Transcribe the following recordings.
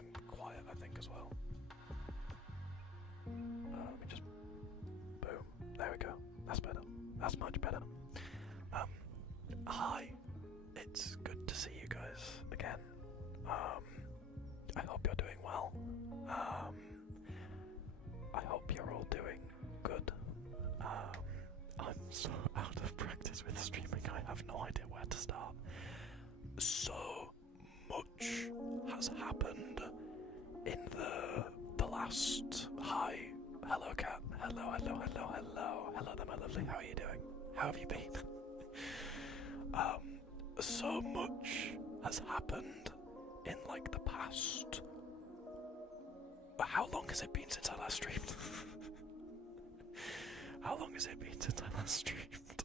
I'm quiet, I think, as well. Let me just... Boom. There we go. That's better. That's much better. Hi. It's good to see you guys again. I hope you're doing well. I hope you're all doing good. I'm so out of practice with streaming, I have no idea where to start. So much has happened in the last... Hi. Hello, cat. Hello. Hello there, my lovely. How are you doing? How have you been? So much has happened in, like, the past... How long has it been since I last streamed? How long has it been since I last streamed?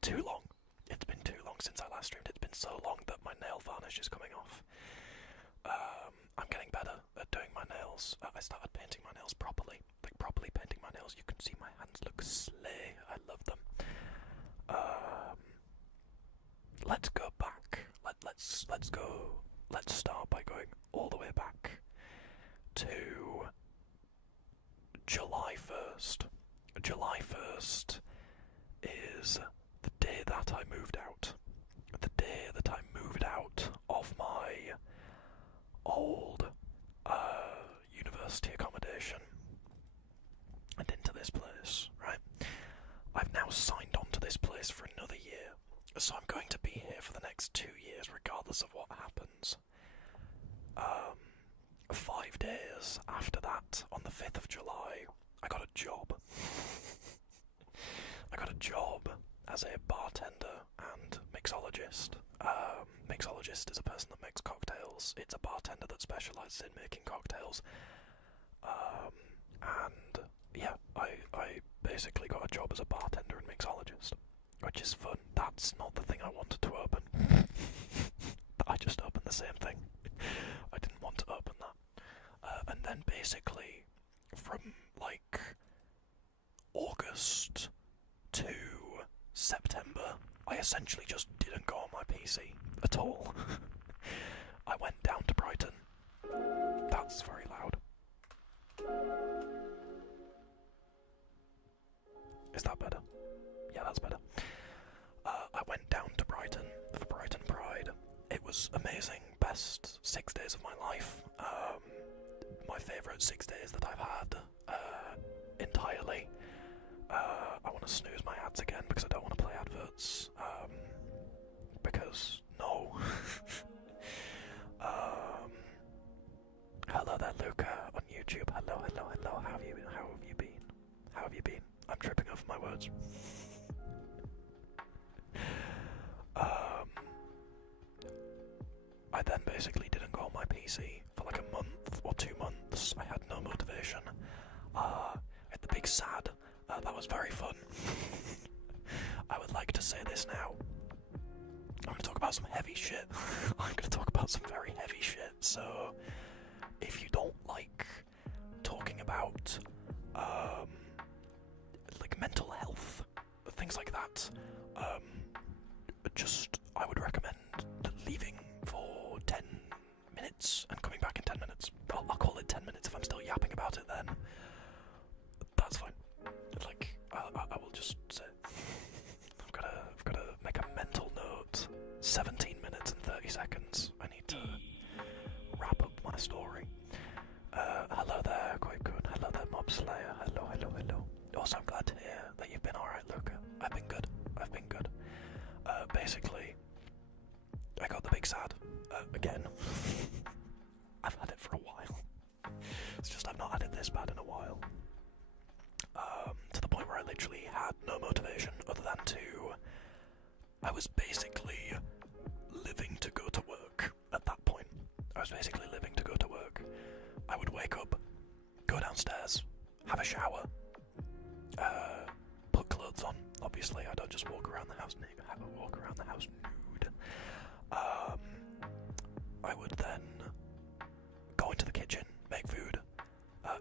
Too long. It's been too long since I last streamed. It's been so long that my nail varnish is coming off. I'm getting better at doing my nails. I started painting my nails properly. Like, properly painting my nails. You can see my hands look slay. I love them. Let's go back. Let's go. Let's start by going all the way back to July 1st. July 1st is the day that I moved out. The day that I moved out of my old university accommodation and into this place, right? I've now signed on to this place for another year, so I'm going to be here for the next 2 years regardless of what happens. 5 days after that, on the 5th of July, I got a job. I got a job as a bartender and mixologist. Mixologist is a person that makes cocktails. It's a bartender that specialises in making cocktails. And yeah, I basically got a job as a bartender and mixologist, which is fun. That's not the thing I wanted to open. I just opened the same thing. I didn't want to open that. And then basically, from like August to September, I essentially just didn't go on my PC at all. I went down to Brighton. That's very loud. Is that better? Yeah, that's better. I went down to Brighton for Brighton Pride. It was amazing. Best 6 days of my life. My favourite 6 days that I've had entirely. I want to snooze my ads again because I don't want to play adverts. Because no. Hello there, Luca, on YouTube. Hello. How have you been? I'm tripping over my words. I then basically didn't go on my PC for like a month or 2 months. I had no motivation. I had the big sad. That was very fun. I would like to say this now. I'm going to talk about some heavy shit. I'm going to talk about some very heavy shit. So, if you don't like talking about like mental health, things like that, I would recommend leaving for 10 minutes and coming back in 10 minutes. I'll call it 10 minutes if I'm still yapping about it then. That's fine. Like, I will just say, I've got to make a mental note. 17 minutes and 30 seconds. I need to wrap up my story. Hello there, quite good. Hello there, Mob Slayer. Hello. Also, I'm glad to hear that you've been alright, Luca. I've been good. Basically, I got the big sad. Again. I've had it for a while. It's just I've not had it this bad in a while. To the point where I literally had no motivation other than I was basically living to go to work at that point. I was basically living to go to work. I would wake up, go downstairs, have a shower, put clothes on. Obviously, I don't just walk around the house nude. I would then go into the kitchen, make food,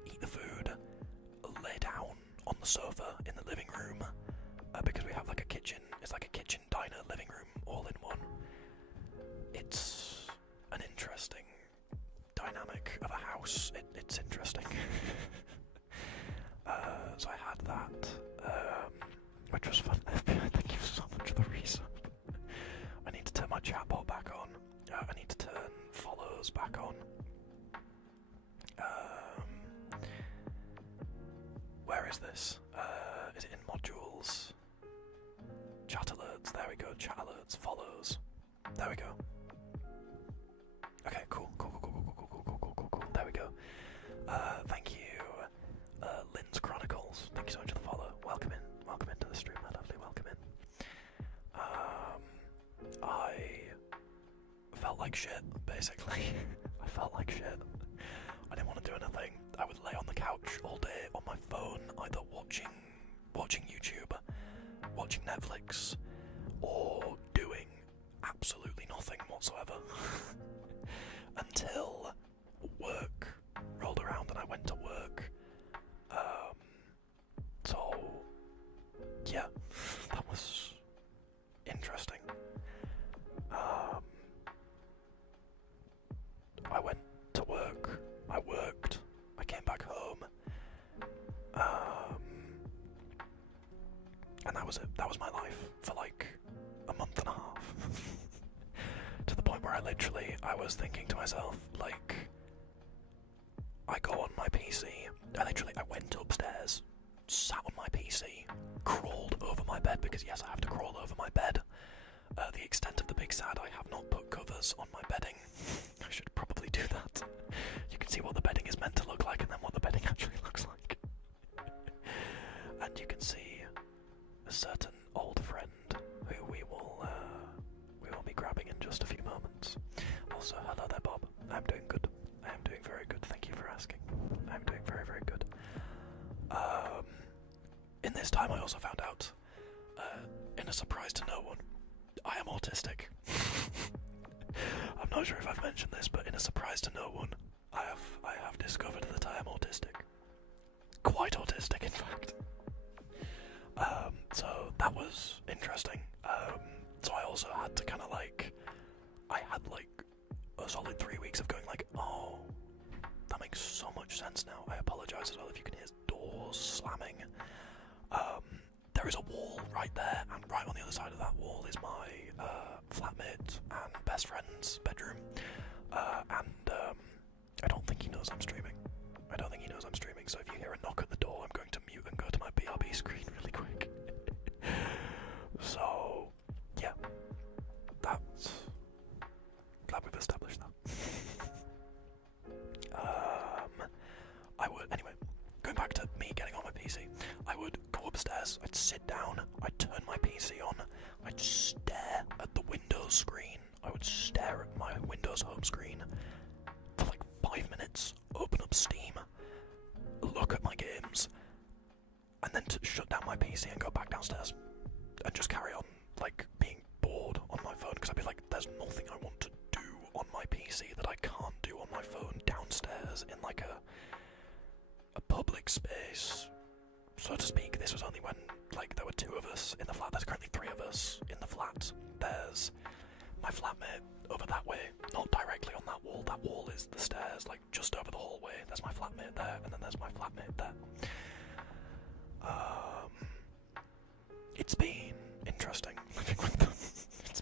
eat the food, lay down on the sofa in the living room, because we have like a kitchen. It's like a kitchen, diner, living room, all in one. It's an interesting it's interesting. So I had that, which was fun. FBI, thank you so much for the resub. I need to turn my chatbot back on. I need to turn follows back on. Where is this? Is it in modules? Chat alerts, there we go, chat alerts, follows. There we go. Okay, cool. There we go. Thank you, Lynn's Chronicles. Thank you so much for the follow. Welcome into the stream, my lovely. Welcome in. I felt like shit, basically. I felt like shit. I didn't want to do anything. I would lay on the couch all day on my phone, either watching YouTube, watching Netflix, or doing absolutely nothing whatsoever. Until work rolled around and I went to work. So, yeah, that was interesting. I went to work, I worked, I came back home, and that was it. That was my life for like a month and a half. To the point where I was thinking to myself, like, I go on my PC, I went upstairs, sat on my PC, crawled over my bed, because yes, I have to crawl over my bed. The extent of the big sad, I have not put covers on my bedding. I should probably do that. You can see what the bedding is meant to look like and then what the bedding actually looks like. And you can see a certain old friend who we will be grabbing in just a few moments. Also, hello there, Bob. I'm doing good. I am doing very good. Thank you for asking. I'm doing very, very good. In this time, I also found out, in a surprise to no one, I am autistic. I'm not sure if I've mentioned this, but in a surprise to no one, I have discovered that I am autistic. Quite autistic, in fact. So that was interesting. So I also had to kind of I had a solid 3 weeks of going oh, that makes so much sense now. I apologise as well if you can hear doors slamming. There is a wall right there, and right on the other side of that wall is my flatmate and best friend's bedroom. And I don't think he knows I'm streaming. So if you hear a knock at the door, I'm going to mute and go to my BRB screen really quick. So, yeah. That's... glad we've established that. Anyway, going back to me getting on my PC, I would go upstairs, I'd sit down, I'd turn my PC on, I'd stare at the Windows screen, I would stare at my Windows home screen for 5 minutes, open up Steam, look at my games, and then to shut down my PC and go back downstairs and just carry on being bored on my phone, because I'd be there's nothing I want to do on my PC that I can't do on my phone downstairs in a public space, so to speak. This was only when there were 2 of us in the flat. There's currently 3 of us in the flat. There's my flatmate over that way, not directly on that wall. That wall is the stairs, just over the hallway. There's my flatmate there, and then there's my flatmate there. It's been interesting living with them. It's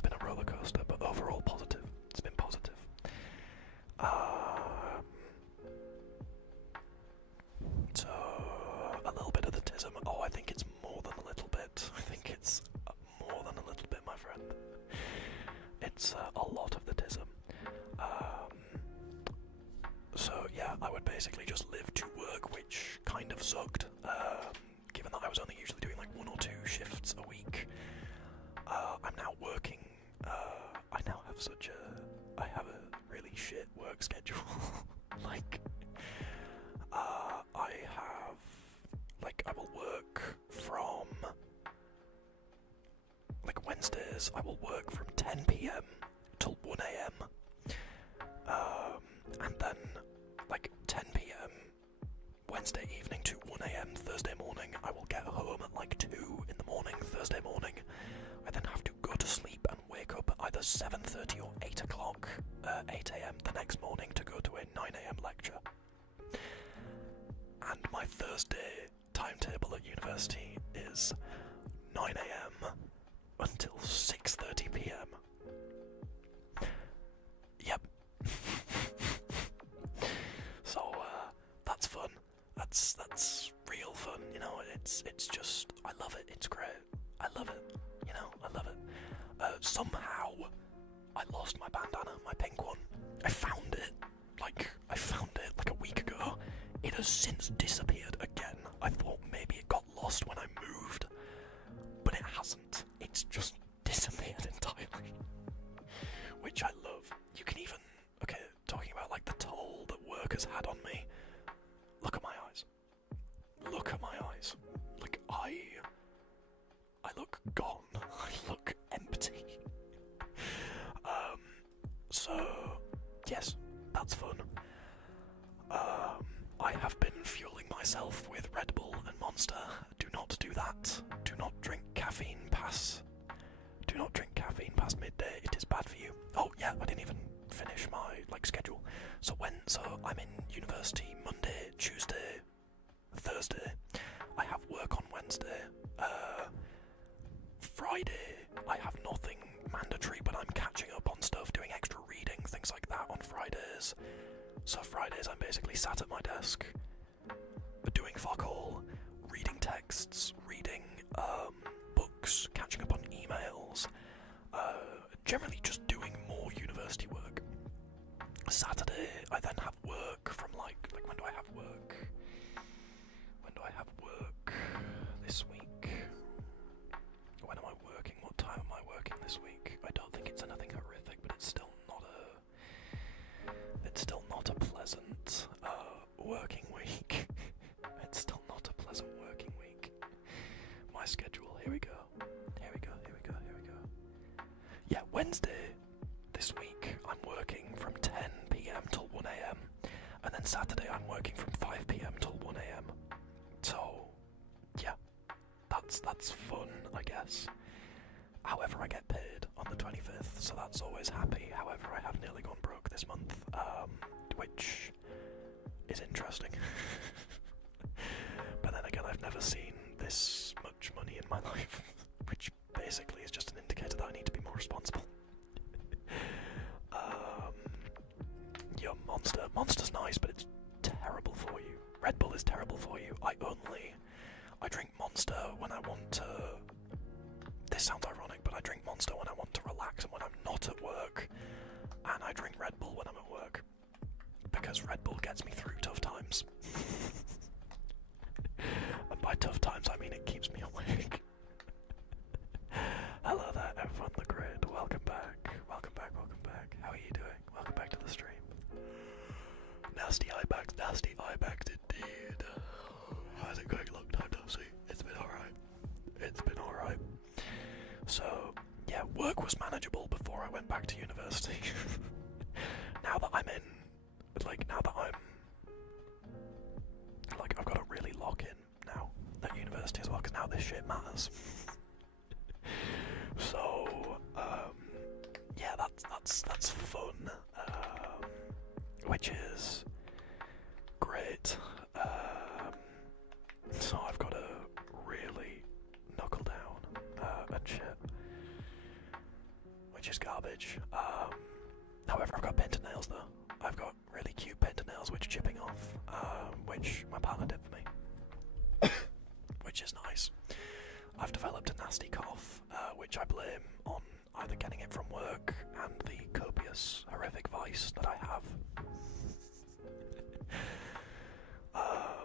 been a roller coaster, but overall positive. It's been positive. So a little bit of the tism. Oh, I think it's more than a little bit. I think it's more than a little bit, my friend. It's a lot of the tism. So yeah, I would basically just live to work, which kind of sucked. Given that I was only usually doing 1 or 2 shifts a week. I'm now working. I have a really shit work schedule. I will work from Wednesdays. I will work from 10 PM till 1 AM. And then 10 PM Wednesday evening to 1 AM Thursday morning. I will get home at 2 in the morning Thursday morning. I then have to go to sleep and wake up at either 7:30 or 8 AM the next morning to go to a 9 AM lecture. and my Thursday timetable at university is 9 AM until 6:30 PM. Yep. So that's fun. That's real fun, you know. It's just, I love it. It's great. I love it. You know, I love it. Somehow I lost my bandana, my pink one. I found it like a week ago. It has since disappeared again. I thought maybe it got lost when I moved, but it hasn't. It's just disappeared entirely, which I love. You can even, okay, talking about like the toll that work has had on me. Look at my eyes. Look at my eyes. Like I look gone. I look empty. So yes, that's fun. I have been fueling myself with Red Bull and Monster. Do not do that. Do not drink caffeine past midday. It is bad for you. Oh yeah, I didn't even finish my schedule. So I'm in university Monday, Tuesday, Thursday. I have work on Wednesday. Friday I have nothing mandatory, but I'm catching up on stuff, doing extra reading, things like that on Fridays. So Fridays I'm basically sat at my desk, doing fuck all, reading texts, reading books, catching up on emails, generally just doing more university work. Saturday I then have work from like when do I have work? When do I have work this week? When am I working? What time am I working this week? I don't think it's anything horrific, but it's still not a pleasant working week. It's still not a pleasant working week. My schedule, here we go. Yeah, Wednesday this week I'm working from 10 PM till 1 AM, and then Saturday I'm working from 5 PM till 1 AM. So yeah, that's fun, I guess. However, I get paid on the 25th, so that's always happy. However, I have nearly gone broke this month, which is interesting. But then again, I've never seen this much money in my life, which basically is just an indicator that I need to be more responsible. Monster's nice, but it's terrible for you. Red Bull is terrible for you. I drink Monster when I want to. This sounds ironic, but I drink Monster when I want to relax and when I'm not at work, and I drink Red Bull when I'm at work, because Red Bull gets me through tough times. And by tough times, I mean it keeps me awake. Hello there, everyone, the grid. Welcome back. How are you doing? Welcome back to the stream. Nasty eye bags indeed. How's it going? Long time no see. It's been alright. So, yeah, work was manageable before I went back to university. Now that I've got to really lock in now at university as well, because now this shit matters. So, yeah, that's fun, which is great. So I've got to really knuckle down and shit, which is garbage. However, I've got painted nails though. I've got really cute painted nails which are chipping off, which my partner did for me, which is nice. I've developed a nasty cough, which I blame on either getting it from work and the copious, horrific vice that I have.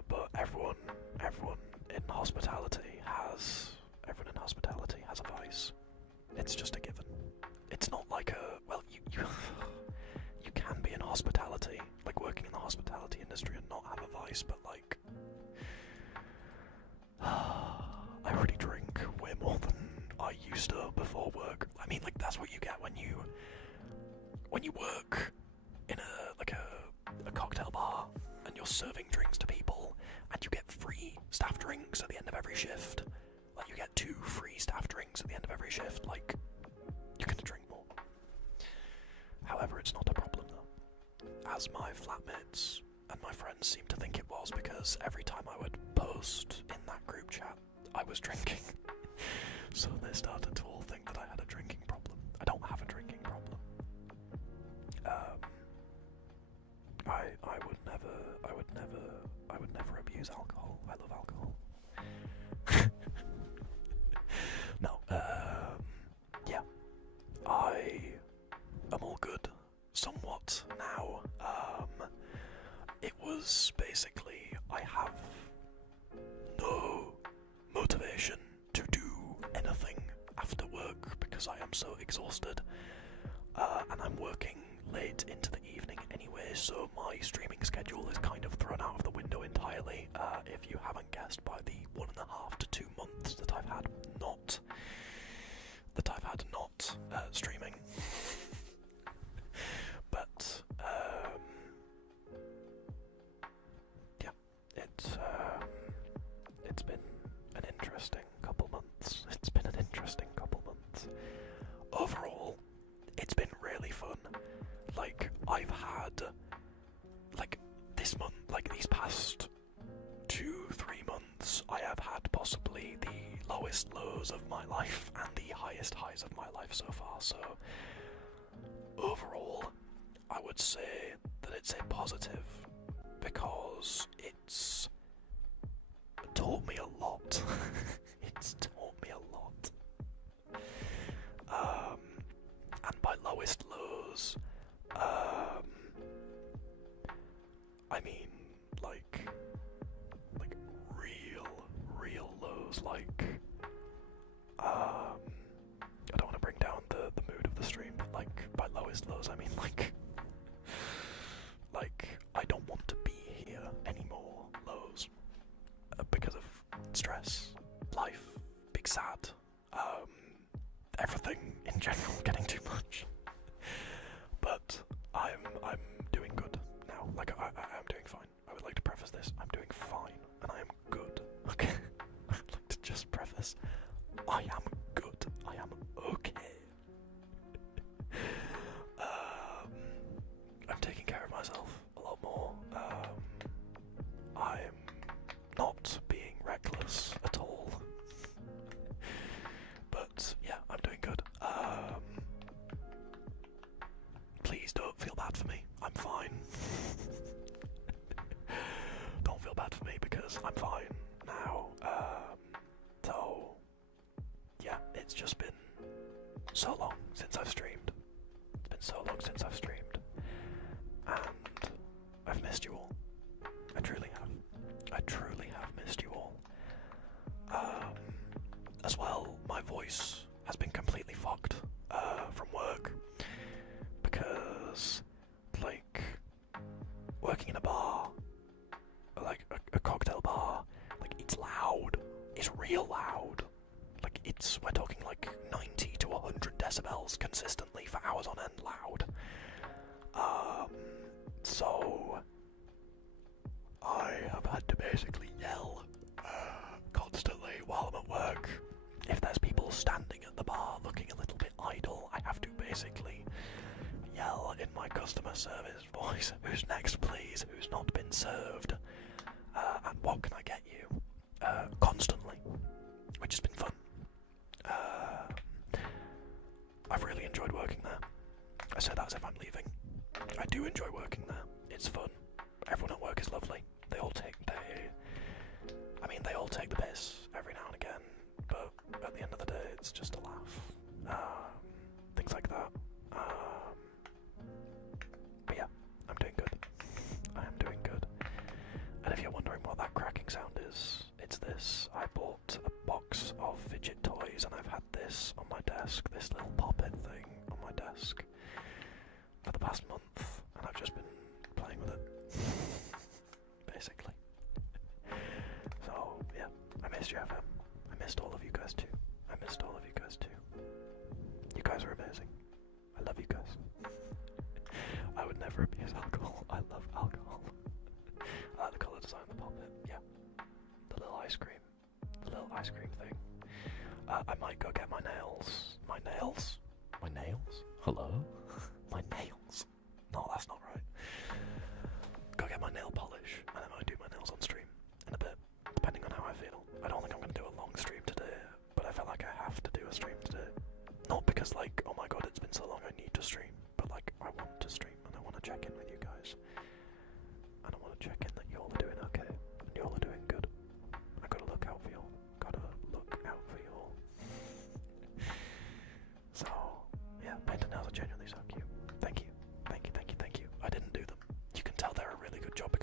But everyone in hospitality has a vice. It's just a given. It's not like you can be in hospitality, like working in the hospitality industry and not have a vice, but like I already drink way more than I used to before work. I mean, like, that's what you get when you work in a cocktail bar and you're serving drinks to people and you get free staff drinks at the end of every shift. Like, you get 2 free staff drinks at the end of every shift. Like, you're gonna drink more. However, it's not a problem though, as my flatmates and my friends seemed to think it was because every time I would post in that group chat, I was drinking. So they started to all think that I had a drinking problem. I don't have a drinking problem. I would never abuse alcohol. I love alcohol. No, yeah. I am all good, somewhat, now. It was basically, I have no motivation to do anything after work because I am so exhausted, and I'm working late into the evening anyway, so my streaming schedule is kind of thrown out of the window entirely, if you haven't guessed by the 1.5 to 2 months that I've had not streaming. But yeah, it's been an interesting couple months. Overall, it's been really fun. Like, I've had, like, this month, like, these past 2-3 months, I have had possibly the lowest lows of my life and the highest highs of my life so far, so overall, I would say that it's a positive, because it's taught me a lot. It's taught me a lot. And by lowest lows, I mean, like real lows, like, I don't want to bring down the mood of the stream, but, like, by lowest lows, I mean, like, I don't want to be here anymore lows, because of stress, life, big sad, everything in general getting too much. But I'm doing good now. Like, I'm doing fine. I would like to preface this. I'm doing fine, and I am good. Okay? I'd like to just preface. I am good. I am okay. I'm taking care of myself a lot more. I'm not being reckless at all. But yeah, I'm doing good. Please don't feel bad for me. I'm fine. Don't feel bad for me because I'm fine now. So yeah, it's just been so long since I've streamed. It's been so long since I've streamed, and I've missed you all. I truly have. I truly have missed you all. As well, my voice has been completely fucked from work, because, like, working in a bar, like a cocktail bar, like, it's loud. It's real loud. Like, we're talking like 90 to 100 decibels consistently for hours on end loud. So I have had to basically yell constantly while I'm at work. If there's people standing at the bar looking a little bit idle, I have to basically yell in my customer service voice, "Who's next, please? Who's not been served? And what can I get you?" Constantly, which has been fun. I've really enjoyed working there. I say that as if I'm leaving. I do enjoy working there. It's fun. Everyone at work is lovely. They all take the piss every now and again, but at the end of the day, it's just a laugh. Things like that. But yeah, I'm doing good. I am doing good. And if you're wondering what that cracking sound is, it's this. I bought a box of fidget toys, and I've had this on my desk, this little pop-it thing on my desk, for the past month, and I've just been playing with it, basically. So, yeah, I missed you, FM. I missed all of you guys too. You guys are amazing. I love you guys. I would never abuse alcohol. I love alcohol. I like the colour design of the pop-it, yeah. The little ice cream thing. I might go get my nails. My nails? Hello? My nails? No, that's not right. Go get my nail polish.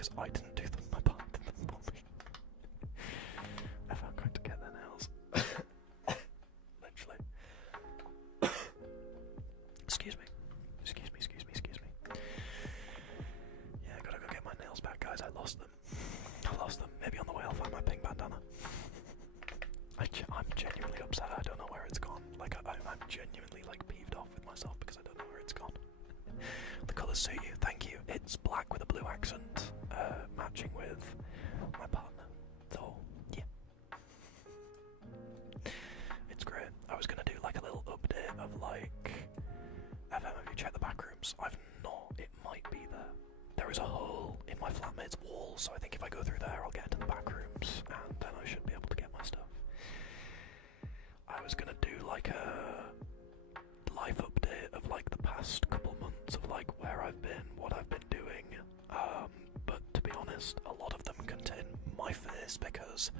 because I didn't do them. My partner did them for me. If I'm going to get their nails. Literally. Excuse me. Yeah, I gotta go get my nails back, guys. I lost them. Maybe on the way I'll find my pink bandana. I'm genuinely upset. I don't know where it's gone. Like, I'm genuinely, like, peeved off with myself because I don't know where it's gone. The colours suit you. Thank you. It's black with a blue accent, matching with my partner. So, yeah. It's great. I was gonna do, like, a little update of, like, FM, have you checked the back rooms? I've not. It might be there. There is a hole in my flatmate's wall, so I think if I go through there, I'll get into the back rooms, and then I should be able to get my stuff. I was gonna do like a life update of like the past couple months of like where I've been, what I've been doing, but to be honest, a lot of them contain my face because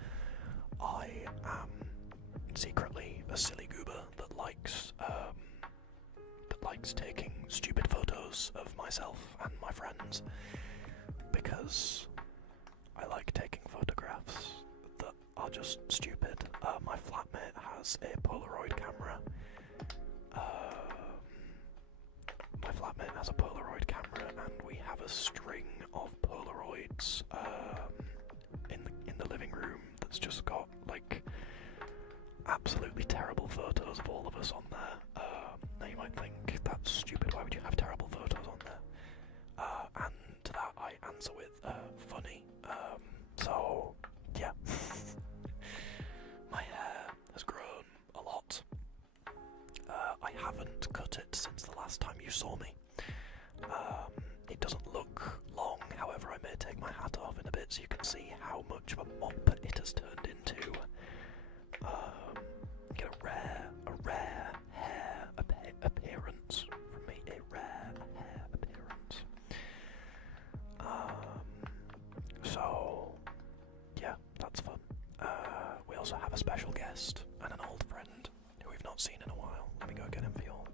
I am secretly a silly goober that likes taking stupid photos of myself and my friends because I like taking photographs that are just stupid. My flatmate has a Polaroid camera. And we have a string of Polaroids in the living room that's just got like absolutely terrible photos of all of us on there. Now you might think that's stupid. Why would you have terrible photos on there? And to that I answer with funny. So yeah. My hair has grown a lot. I haven't cut it since the last time you saw me. It doesn't look long, however I may take my hat off in a bit so you can see how much of a mop it has turned into. Get a rare hair appearance from me, a rare hair appearance. So yeah, that's fun. We also have a special guest and an old friend who we've not seen in a while. Let me go get him for you all.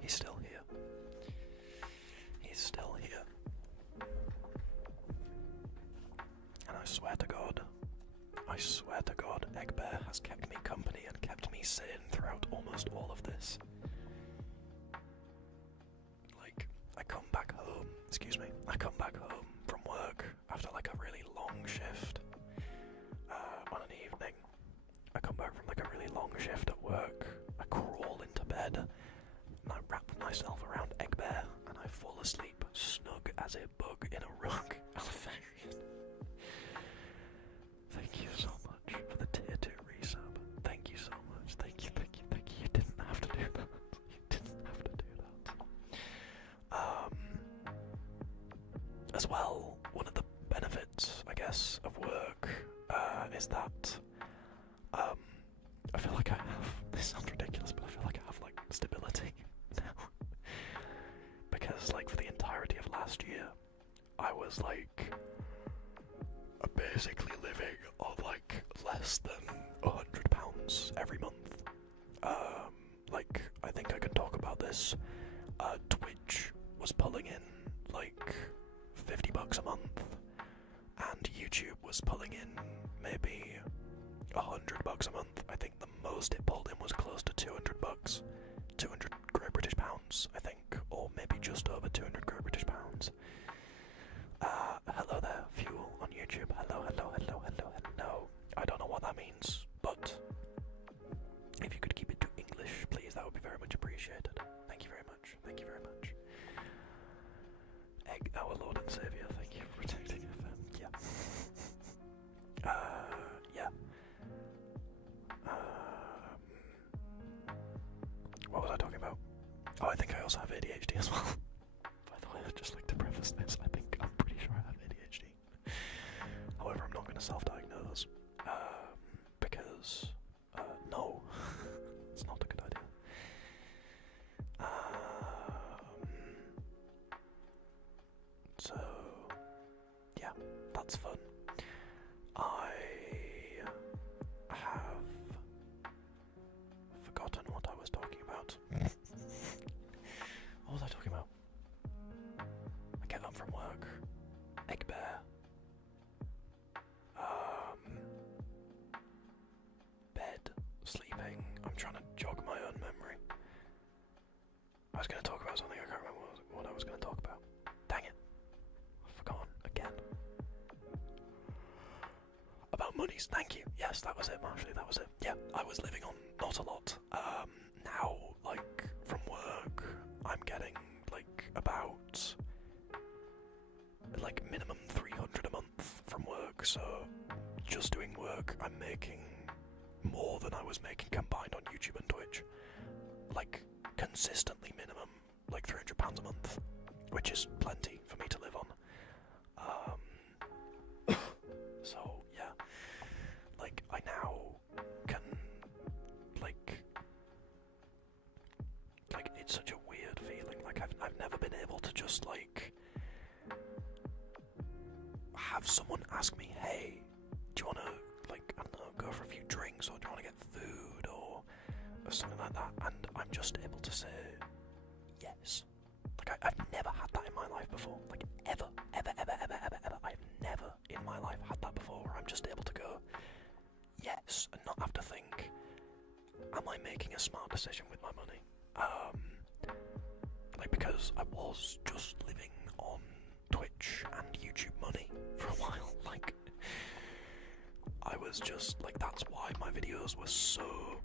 He's still here. He's still here. And I swear to God, Eggbear has kept me company and kept me sane throughout almost all of this. Like, I come back home from work after like a really long shift on an evening. I come back from like a really long shift at work, I crawl into bed, and I wrap myself around Eggbear, and I fall asleep snug as a bug in a rug. Thank you so much for the tier 2 resub. Thank you so much. Thank you. You didn't have to do that. As well, one of the benefits, I guess, of work is that I feel like I have, this sounds ridiculous, but I feel like I have like stability now. Because like for the entirety of last year, I was like basically living on like less than £100 every month. Like I think I can talk about this. Twitch was pulling in like $50 a month, and YouTube was pulling in maybe $100 a month. I think the most it pulled in was close to £200, 200 Great British pounds, I think, or maybe just over 200 Great British pounds. Hello there, Fuel on YouTube. Hello. I don't know what that means, but if you could keep it to English, please, that would be very much appreciated. Thank you very much. Egg, our Lord and Saviour, thank you for protecting FM. Yeah. What was I talking about? Oh, I think I also have ADHD as well. By the way, I'd just like to preface this. I'm pretty sure I have ADHD. However, I'm not going to self-diagnose. Because, no. It's not a good idea. So, yeah, that's fun. I was going to talk about something. I can't remember what I was going to talk about. Dang it. I've forgotten again. About monies, thank you. Yes, that was it, actually, that was it. Yeah, I was living on not a lot. Now, like, from work, I'm getting, like, about, like, minimum 300 a month from work, so just doing work, I'm making more than I was making combined on YouTube and Twitch. Like, consistently minimum, like, £300 a month, which is plenty for me to live on. So, yeah, like, I now can, like, it's such a weird feeling, like, I've never been able to just, like, have someone ask me, hey, do you want to, like, I don't know, go for a few drinks, or do you want to get food, or something like that, and I'm just able to say yes. Like, I've never had that in my life before, like, ever. I've never in my life had that before, where I'm just able to go yes, and not have to think, am I making a smart decision with my money? Like, because I was just living on Twitch and YouTube money for a while, like, I was just, like, that's why my videos were so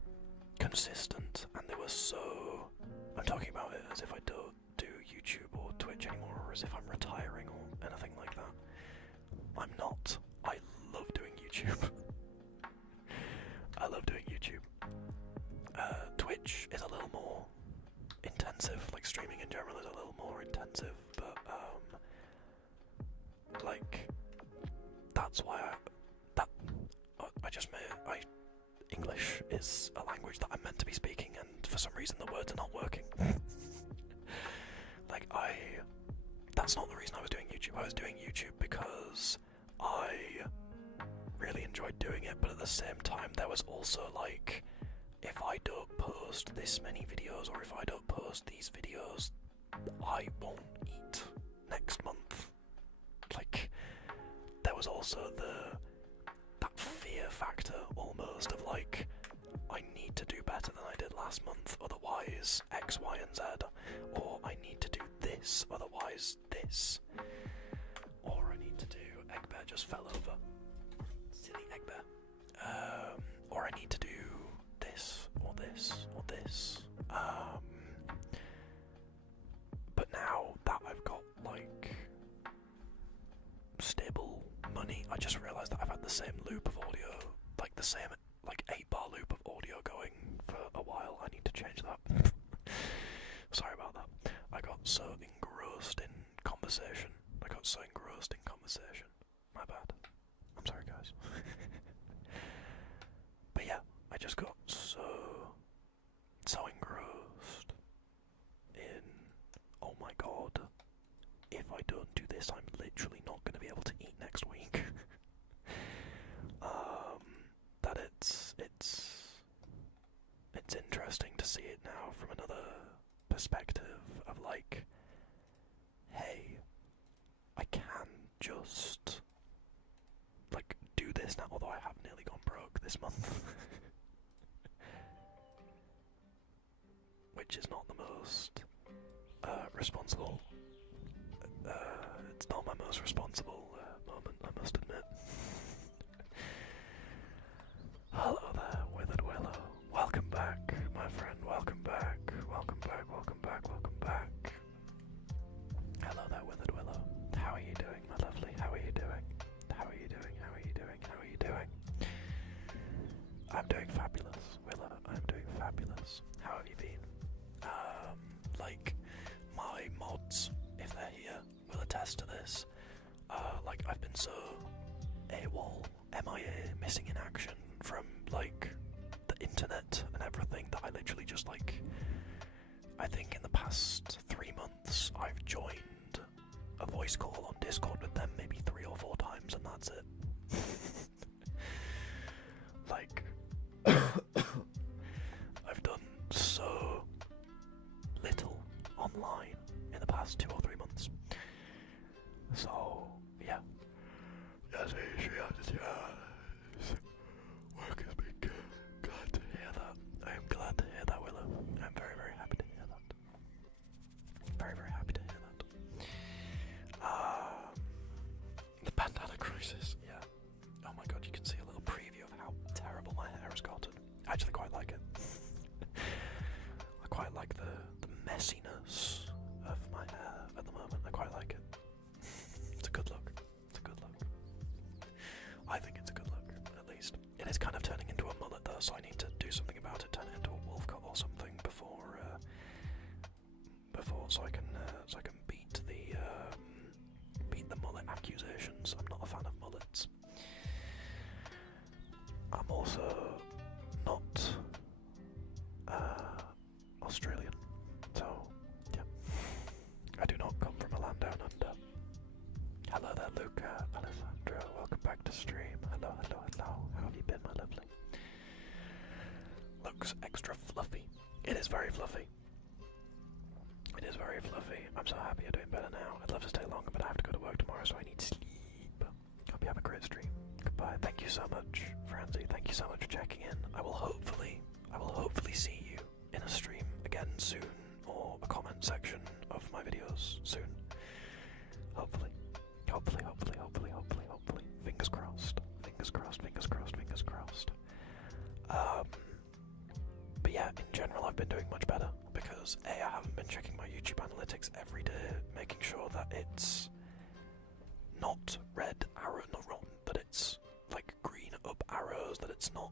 consistent, and they were so, I'm talking about it as if I don't do YouTube or Twitch anymore, or as if I'm retiring or anything like that. I'm not. I love doing YouTube. I love doing YouTube. Twitch is a little more intensive, like streaming in general is a little more intensive, but like, that's why English is a language that I'm meant to be speaking, and for some reason the words are not working. Like, that's not the reason I was doing YouTube. I was doing YouTube because I really enjoyed doing it, but at the same time there was also, like, if I don't post this many videos, or if I don't post these videos, I won't eat next month. Like, there was also that fear factor almost of, like, I need to do better than I did last month, otherwise X, Y, and Z, or I need to do this, otherwise this, or I need to do, Eggbear just fell over, silly Eggbear, or I need to do this, or this, or this, but now that I've got, like, stable money, I just realised that I've had the same loop of audio, like the same, like, 8-bar loop of audio going for a while. I need to change that. Sorry about that. I got so engrossed in conversation. My bad. I'm sorry, guys. But yeah, I just got so engrossed in, oh my god, if I don't do this, I'm literally not going to be able to eat next week. That it's interesting to see it now from another perspective of, like, hey, I can just, like, do this now, although I have nearly gone broke this month. Which is not the most responsible. It's not my most responsible moment, I must admit. Hello there, Withered Willow. Welcome back, my friend. Welcome back. Hello there, Withered Willow. How are you doing, my lovely? How are you doing? I'm doing fabulous, Willow. I'm doing fabulous. How have you been? Like, my mods, if they're here, will attest to this. Like, I've been so AWOL, MIA, missing in action from, like, the internet and everything, that I literally just, like, I think in the past 3 months I've joined a voice call on Discord with them maybe 3 or 4 times, and that's it. Like, I've done so little online in the past 2 or 3 months. So, yeah. Yes, work has been good. Glad to hear that. I am glad to hear that, Willow. I'm very, very happy to hear that. choices, yeah. Oh my god, you can see a little preview of how terrible my hair has gotten. I actually quite like it. I quite like the messiness of my hair at the moment. I quite like it. It's a good look. It's a good look. I think it's a good look, at least. It is kind of turning into a mullet though, so I need to do something about it, turn it into a wolf cut or something before so I can beat the mullet accusations. I'm not a fan of mullets. I'm also not Australian, so yeah. I do not come from a land down under. Hello there, Luca, Alessandro, welcome back to stream. Hello, hello, hello. How have you been, my lovely? Looks extra fluffy. It is very fluffy. It is very fluffy. I'm so happy you're doing better now. I'd love to stay longer, but I have to go to work tomorrow, so I need sleep. Hope you have a great stream. Goodbye. Thank you so much, Francie. Thank you so much for checking in. I will hopefully see you in a stream again soon, or a comment section of my videos soon. Hopefully. Hopefully. Fingers crossed. Fingers crossed. Fingers crossed. Fingers crossed. But yeah, in general, I've been doing much better because A, I haven't been checking my YouTube analytics every day, making sure that it's not red arrow, not wrong, that it's like green up arrows, that it's not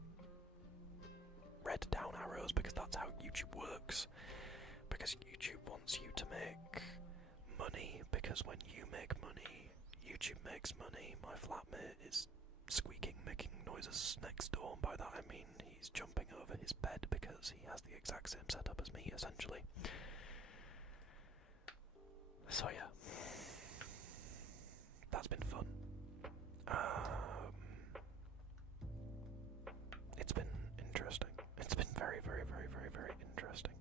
red down arrows, because that's how YouTube works. Because YouTube wants you to make money, because when you make money, YouTube makes money. My flatmate is squeaking, making noises next door, and by that I mean he's jumping over his bed because he has the exact same setup as me, essentially. So yeah, that's been fun. It's been interesting. It's been very, very, very, very, very interesting.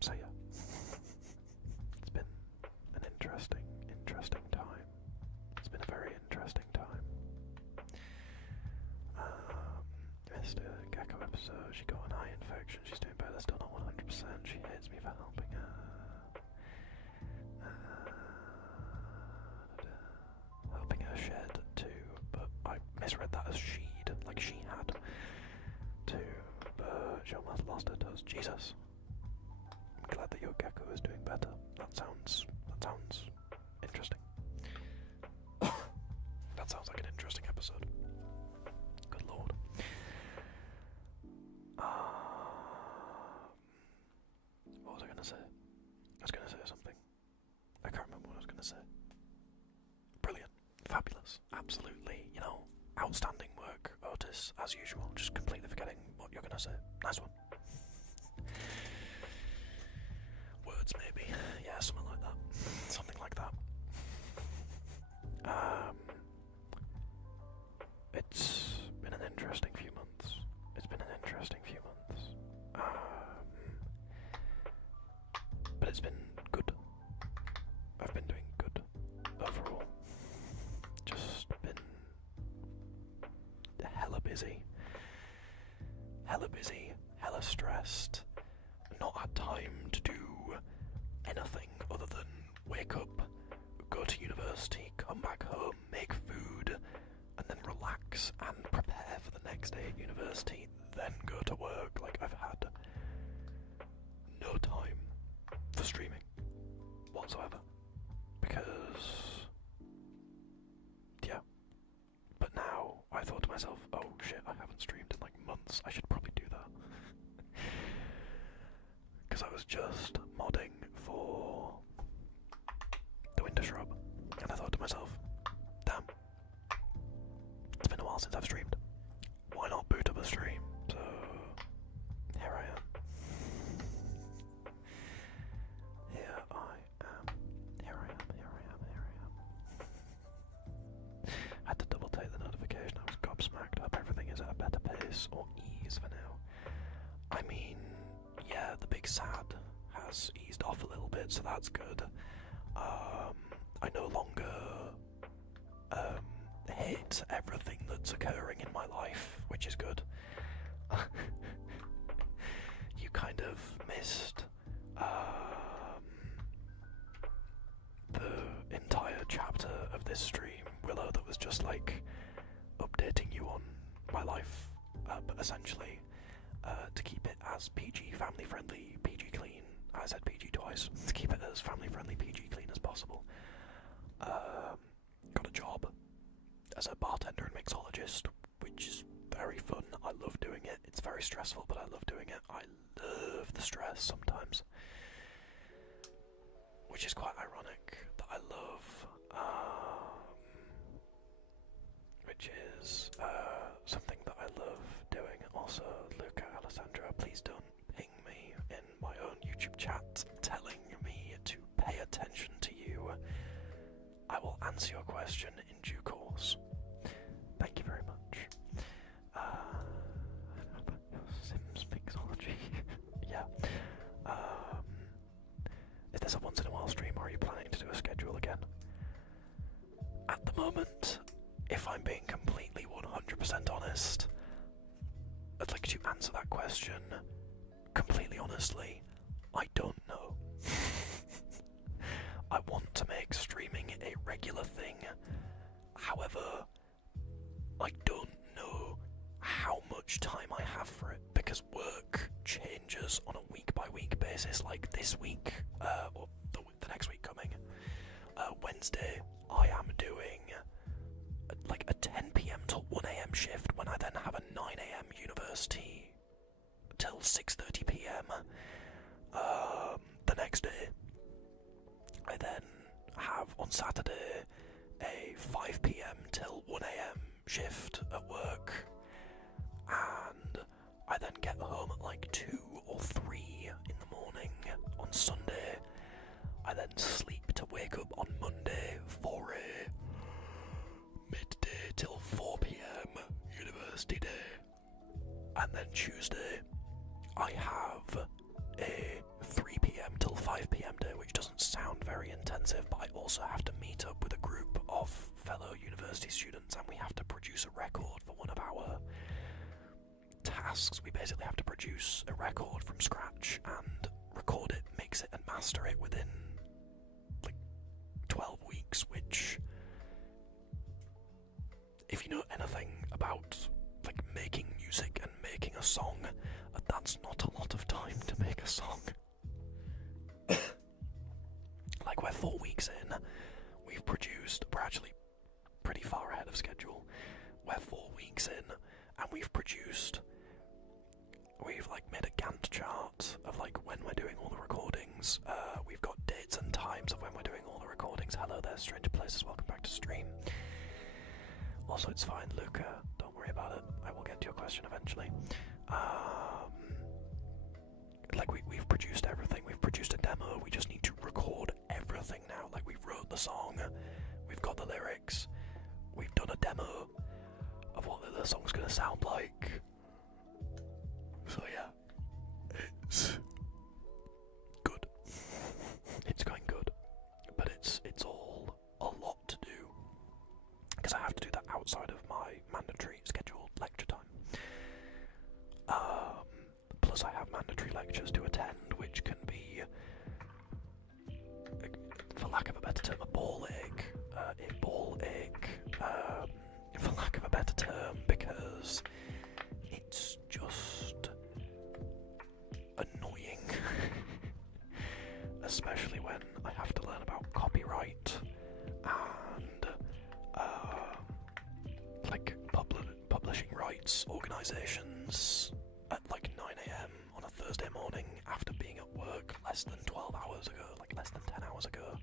So yeah, it's been an interesting time. It's been a very interesting time. Missed a Gecko episode. She got an eye infection. She's doing better. Still not 100%. She hates me for helping her. Helping her shed too, but I misread that as she'd, like she had too. But she almost lost her toes. Jesus. I'm glad that your gecko is doing better. That sounds interesting. That sounds like an interesting episode. Good lord. What was I gonna say? I was gonna say something. I can't remember what I was gonna say. Brilliant. Fabulous. Absolutely. You know, outstanding work, Otis, as usual. Just completely forgetting what you're gonna say. Nice one. Words, maybe. Yeah, something like that. Something like that. It's been an interesting few months. But it's been good. I've been doing good overall. Just been hella busy, hella stressed. Not had time to do anything other than wake up, go to university, come back home, make food, and then relax and prepare for the next day at university, then go to work. Like, I've had no time for streaming whatsoever. Because, yeah. But now I thought to myself, oh shit, I haven't streamed in like months, I should probably do that. Because I was just modding for the Winter Shrub, and I thought to myself, damn, it's been a while since I've streamed. Why not boot up a stream? So here I am. I had to double take the notification. I was gobsmacked. Hope everything is at a better pace or ease for now. I mean, yeah, the big sad has eased off a little bit, so that's good. I no longer hate everything that's occurring in my life, which is good. You kind of missed this stream, Willow, that was just like updating you on my life, but essentially to keep it as PG, family friendly, PG clean. I said PG twice. To keep it as family friendly, PG clean as possible. Got a job as a bartender and mixologist, which is very fun. I love doing it. It's very stressful, but I love doing it. I love the stress sometimes, which is quite ironic that I love, which is something that I love doing. Also, Luca, Alessandra, please don't ping me in my own YouTube chat telling me to pay attention to you. I will answer your question in due course. Thank you very much. Sims Mixology. Yeah. Is this a once in a while stream, or are you planning to do a schedule again? At the moment, if I'm being completely 100% honest, I'd like to answer that question completely honestly. I don't know. I want to make streaming a regular thing. However, I don't know how much time I have for it, because work changes on a week-by-week basis. Like this week, or the next week coming, Wednesday, I am doing like a 10 PM till 1 AM shift, when I then have a 9 AM university till 6:30 PM. The next day, I then have on Saturday a 5 PM till 1 AM shift at work, and I then get home at like 2 or 3 in the morning on Sunday. I then sleep to wake up on Monday for a midday till 4 PM university day, and then Tuesday I have a 3 PM till 5 PM day, which doesn't sound very intensive, but I also have to meet up with a group of fellow university students, and we have to produce a record for one of our tasks. We basically have to produce a record from scratch and record it, mix it and master it within like 12 weeks, which, if you know anything about like making music and making a song, that's not a lot of time to make a song. Like, we're 4 weeks in, we're actually pretty far ahead of schedule. We're 4 weeks in, and we've like made a Gantt chart of like when we're doing all the recordings. We've got dates and times of when we're doing all the recordings. Hello there, Stranger Places, welcome back to stream. Also, it's fine, Luca, don't worry about it, I will get to your question eventually. Like, we've produced everything, we've produced a demo, we just need to record everything now. Like, we wrote the song, we've got the lyrics, we've done a demo of what the song's gonna sound like. So yeah, it's good. It's going good, but it's all a lot to do, because I have to do that outside of my mandatory scheduled lecture time. Plus I have mandatory lectures to attend, which can be, for lack of a better term, a ball ache, for lack of a better term, because it's just annoying, especially when I have to learn about copyright and like publishing rights organisations at like 9 AM on a Thursday morning after being at work less than 12 hours ago, like less than 10 hours ago,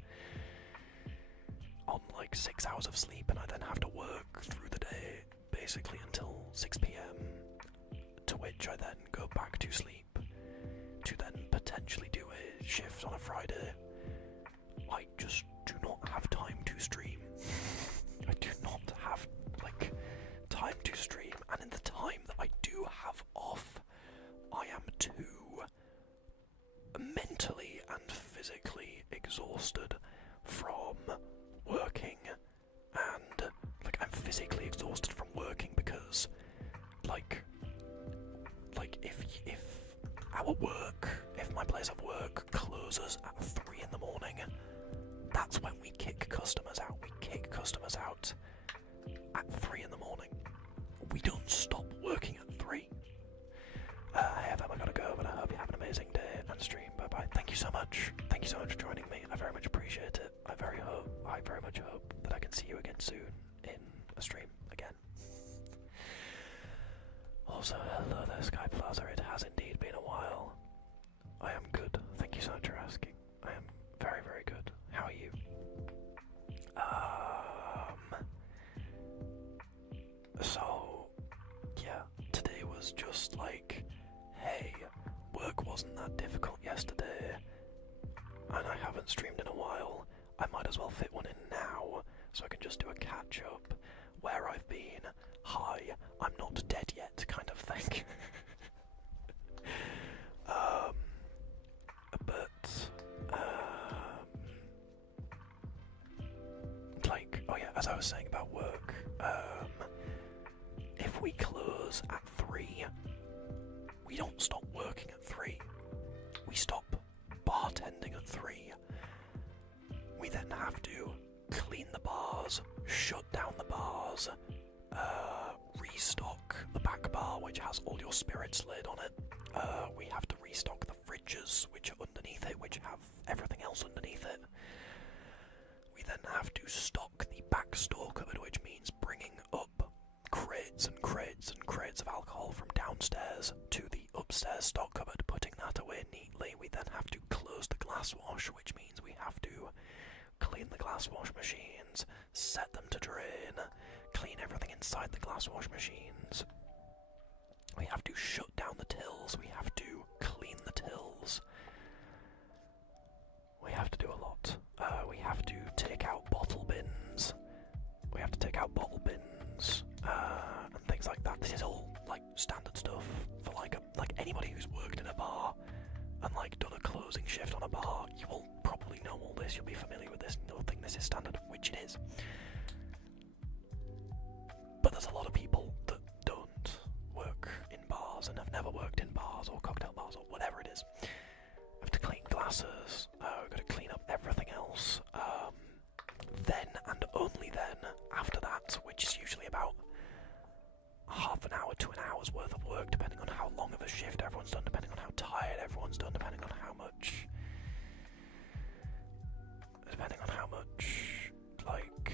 on like 6 hours of sleep, and I then have to work through the day basically until 6 PM, to which I then go back to sleep to then potentially do a shift on a Friday. I just do not have time to stream. I do not have like time to stream, and in the time that I do have off, I am too mentally and physically exhausted from working, and like I'm physically exhausted from working because like if our work, if my place of work closes at 3 in the morning, that's when we kick customers out. We kick customers out at 3 in the morning. We don't stop working at 3. Hey FM, I gotta go, but I hope you have an amazing day and stream. Bye bye. Thank you so much. Thank you so much for joining me. I very much appreciate it. I very much hope that I can see you again soon in a stream again. Also, hello there, Sky Plaza. It has indeed been a while. I am good. Thank you so much for asking. I am very, very good. How are you? So, yeah, today was just like, hey, work wasn't that difficult yesterday, and I haven't streamed in a while. I might as well fit one in now, so I can just do a catch-up. Where I've been, hi, I'm not dead yet, kind of thing. Like, oh yeah, as I was saying about work, if we close at 3, we don't stop working at 3. We stop bartending at 3. We then have to clean the bars, shut down the bars, restock the back bar, which has all your spirits lid on it. We have to restock the fridges, which are underneath it, which have everything else underneath it. We then have to stock the back store cupboard, which means bringing up crates and crates and crates of alcohol from downstairs to the upstairs stock cupboard, putting that away neatly. We then have to close the glass wash, which means we have to clean the glass wash machines, set them to drain, clean everything inside the glass wash machines. We have to shut down the tills, we have to clean the tills. We have to do a lot. We have to take out bottle bins. We have to take out bottle bins and things like that. This is all like standard stuff for like anybody who's worked in a bar and like done a closing shift on a bar. You will probably know all this. You'll be familiar with this. You'll think this is standard, which it is. But there's a lot of people that don't work in bars and have never worked in bars or cocktail bars or whatever it is. We have to clean glasses. We've got to clean up everything else. Then and only then, after that, which is usually about half an hour to an hour's worth of work, depending on how long of a shift everyone's done, depending on how tired everyone's done, depending on how much like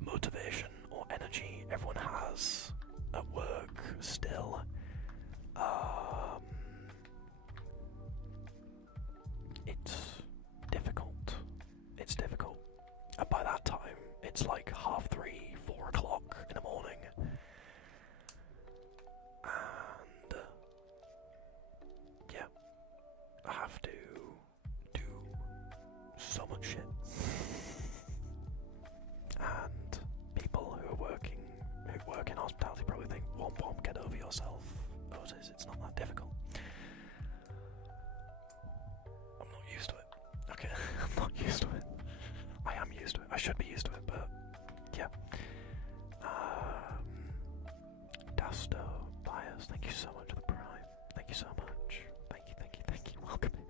motivation or energy everyone has at work still. It's difficult. And by that time, it's like 3:30, 4 o'clock in the morning. And, yeah, I have to do so much shit. And people who work in hospitality probably think, womp womp, get over yourself, Otis, it's not that difficult. I'm not used to it. Okay, I'm not used to it. I am used to it. I should be used to it, but yeah. Dasto Bias, thank you so much for the prime. Thank you so much. Thank you. Welcome in.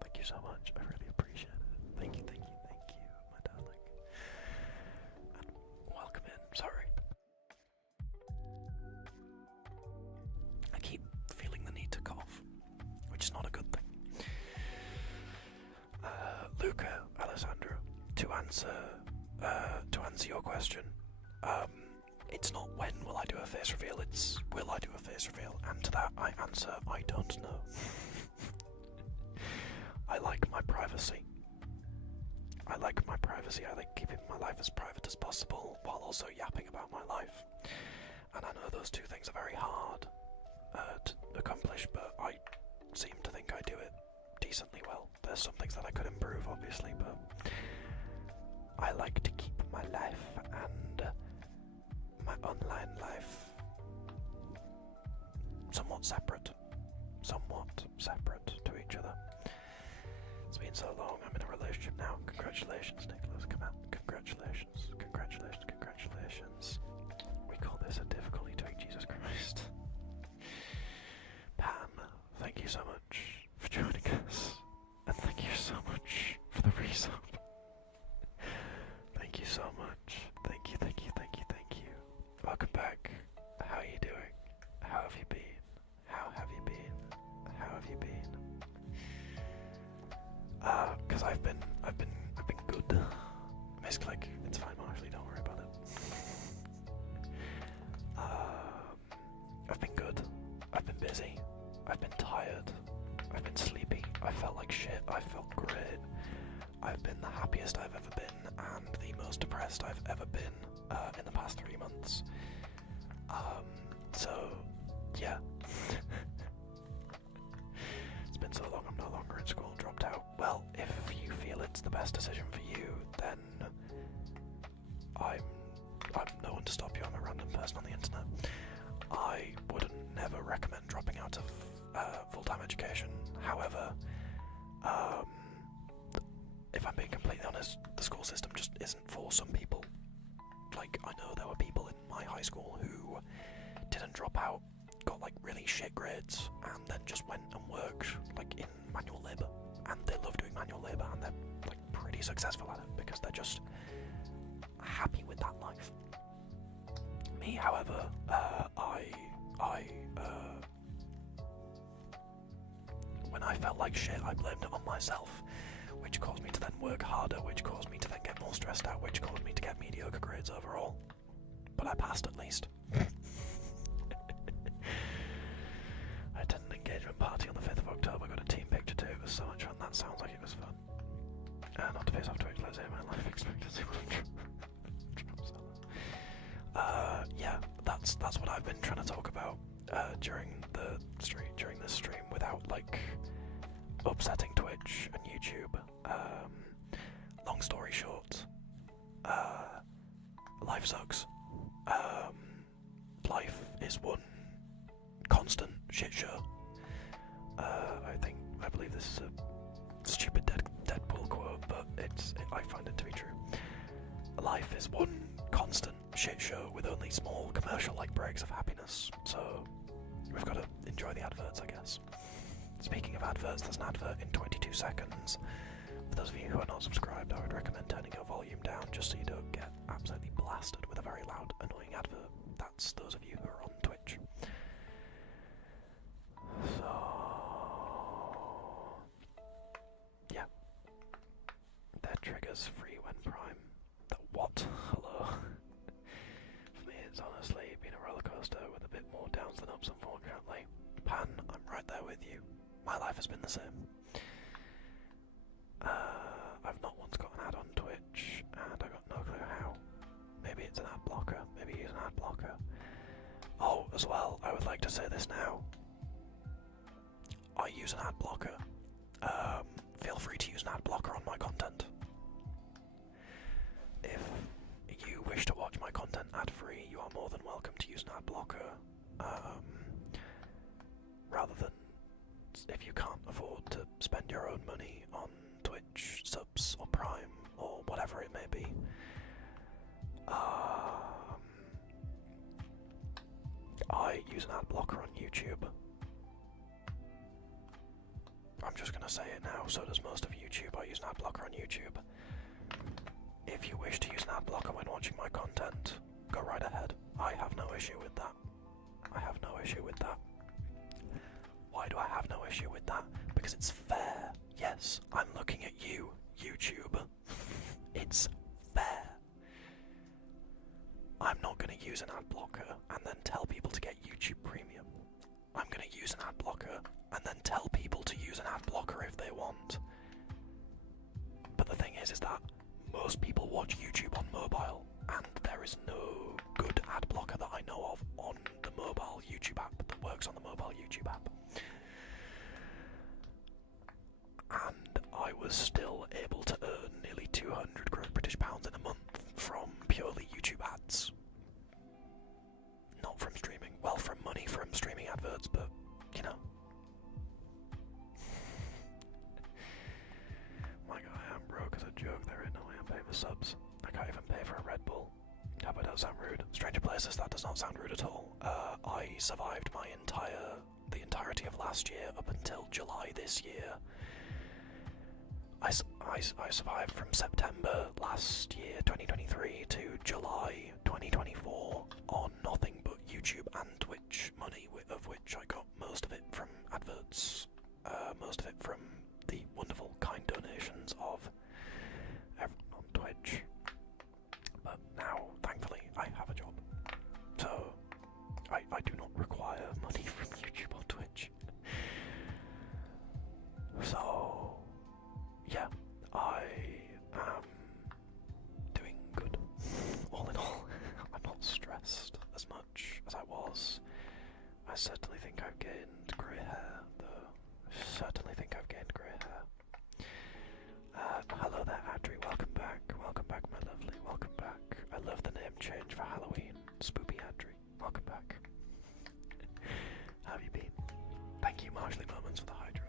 Thank you so much. I really appreciate it. Thank you, my darling. And welcome in. Sorry. I keep feeling the need to cough, which is not a good thing. Luca, Alessandro, to answer your question, it's not when will I do a face reveal, it's will I do a face reveal, and to that I answer, I don't know. I like my privacy. I like keeping my life as private as possible while also yapping about my life. And I know those two things are very hard to accomplish, but I seem to think I do it decently well. There's some things that I could improve, obviously, but I like to keep my life and my online life somewhat separate to each other. It's been so long. I'm in a relationship now. Congratulations, Nicholas. Come out. Congratulations. We call this a difficulty to Jesus Christ. Pam, thank you so much for joining us. And thank you so much for the resub. because I've been good. Basically, like, it's fine, Marshall, don't worry about it. I've been good. I've been busy. I've been tired. I've been sleepy. I felt like shit. I felt great. I've been the happiest I've ever been and the most depressed I've ever been in the past 3 months. So, yeah. It's been so long I'm no longer in school, dropped out. Well, if you feel it's the best decision for you, then I'm no one to stop you. I'm a random person on the internet. I wouldn't never recommend dropping out of full-time education. However, if I'm being completely honest, the school system just isn't for some people. Like, I know there were people in my high school who didn't drop out, got like really shit grades, and then just went and worked like in manual labour, and they love doing manual labour, and they're like pretty successful at it because they're just happy with that life. Me, however, when I felt like shit, I blamed it on myself, which caused me to then work harder, which caused me to then get more stressed out, which caused me to get mediocre grades overall. But I passed at least. I attended an engagement party on the 5th of October, got a team picture too, it was so much fun, that sounds like it was fun. Not to piss off Twitch, let's say my life expectancy. Yeah, that's what I've been trying to talk about during this stream without like upsetting Twitch and YouTube. Long story short, life sucks. Life is one constant shit show. I believe this is a stupid Deadpool quote, but I find it to be true. Life is one constant shit show with only small commercial-like breaks of happiness, so we've got to enjoy the adverts, I guess. Speaking of adverts, there's an advert in 22 seconds. For those of you who are not subscribed, I would recommend turning your volume down just so you don't get absolutely blasted with a very loud, annoying advert. That's those of you who are on Twitch. So, yeah. Their triggers free when Prime. What? Hello. For me, it's honestly been a rollercoaster with a bit more downs than ups, unfortunately. Pan, I'm right there with you. My life has been the same. I've not once got an ad on Twitch, and I got no clue how. Maybe it's an ad blocker. Maybe use an ad blocker. Oh, as well, I would like to say this now. I use an ad blocker. Feel free to use an ad blocker on my content. If you wish to watch my content ad-free, you are more than welcome to use an ad blocker. Rather than if you can't afford to spend your own money on Twitch subs or Prime or whatever it may be. I use an ad blocker on YouTube. I'm just gonna say it now, so does most of YouTube. I use an ad blocker on YouTube. If you wish to use an ad blocker when watching my content, go right ahead. I have no issue with that. I have no issue with that. Why do I have no issue with that? Because it's fair. Yes, I'm looking at you, YouTube. It's fair. I'm not going to use an ad blocker and then tell people to get YouTube Premium. I'm going to use an ad blocker and then tell people to use an ad blocker if they want. But the thing is that most people watch YouTube on mobile, and there is no good ad blocker that I know of on the mobile YouTube app that works on the mobile YouTube app. And I was still able to earn nearly 200 British pounds in a month from purely YouTube ads. Not from streaming. Well, from money from streaming adverts, but, you know. My God, I am broke as a joke. There ain't no way I'm paying for subs. I can't even pay for a Red Bull. I hope I don't sound rude. Stranger Places, that does not sound rude at all. I survived the entirety of last year up until July this year. I survived from September last year, 2023, to July 2024 on nothing but YouTube and Twitch money, of which I got most of it from adverts, most of it from the the wonderful, kind donations of everyone on Twitch. But now, thankfully, I have a job. So, I do not require money from YouTube or Twitch. So, yeah, I am doing good. All in all, I'm not stressed as much as I was. I certainly think I've gained grey hair, though. I certainly think I've gained grey hair. Hello there, Adri. Welcome back. Welcome back, my lovely. Welcome back. I love the name change for Halloween. Spoopy Adri. Welcome back. How have you been? Thank you, Marshally Moments, for the hydrate.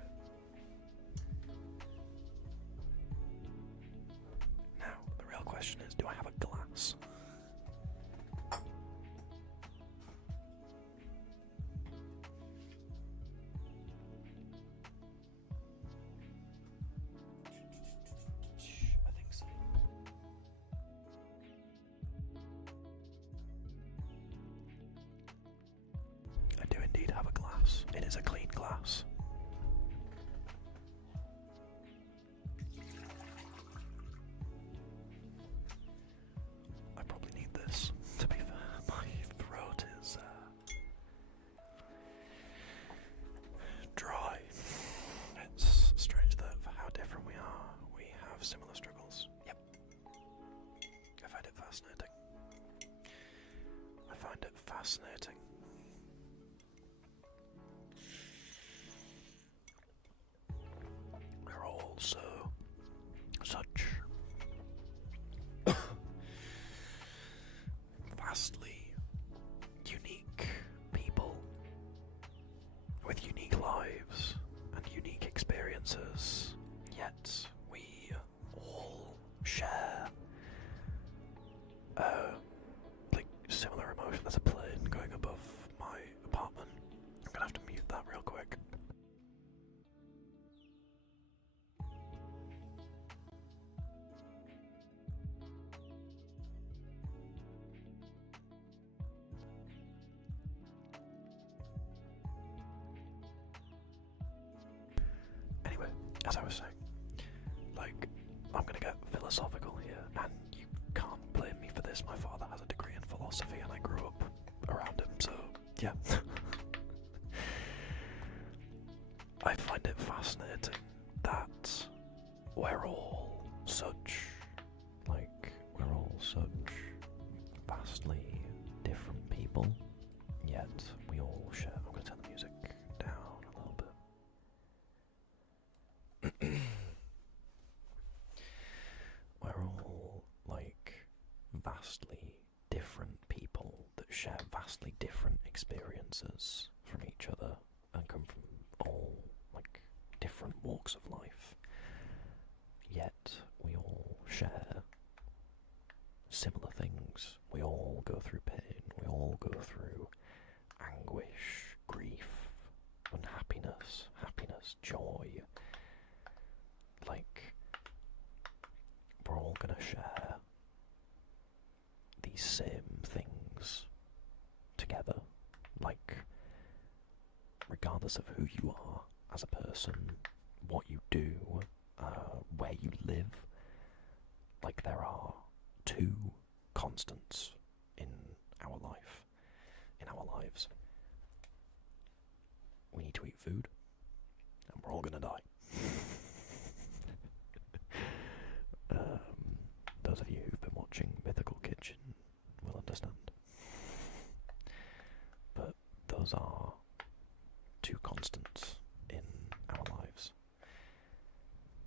Now, the real question is, do I have a glass? I think so. I do indeed have a glass. It is a clean glass. I probably need this, to be fair. My throat is dry. It's strange that for how different we are, we have similar struggles. Yep. I find it fascinating. I find it fascinating. We're all such vastly unique people with unique lives and unique experiences, yet we all share like similar emotions. There's a plane going above my apartment. I'm gonna have to mute that real quick. Anyway, as I was saying, like, I'm gonna get philosophical here, and you can't blame me for this. My father has a degree in philosophy, and I grew up around him, so yeah. I find it fascinating that we're all such vastly different people, yet we all share. I'm gonna turn the music down a little bit. We're all vastly different people that share vastly different experiences from each other and come from all different walks of life. Yet we all share similar things. We all go through pain. We all go through anguish, grief, unhappiness, happiness, joy. We're all gonna share these same things together. Regardless of who you are as a person, what you do, where you live, there are two constants in our lives. We need to eat food, and we're all gonna die. Those of you who've been watching Mythical Kitchen will understand. But those are two constants in our lives.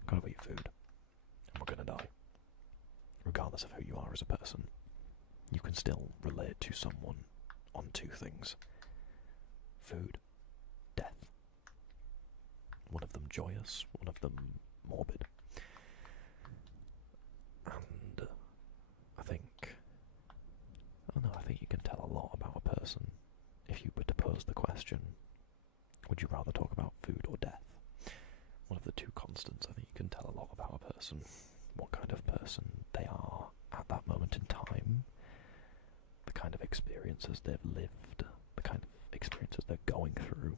Gotta eat food, and we're gonna die. Regardless of who you are as a person, you can still relate to someone on two things: food, death. One of them joyous, one of them morbid. And I think you can tell a lot about a person if you were to pose the question, would you rather talk about food or death? One of the two constants. I think you can tell a lot about a person, what kind of person they are at that moment in time, the kind of experiences they've lived, the kind of experiences they're going through,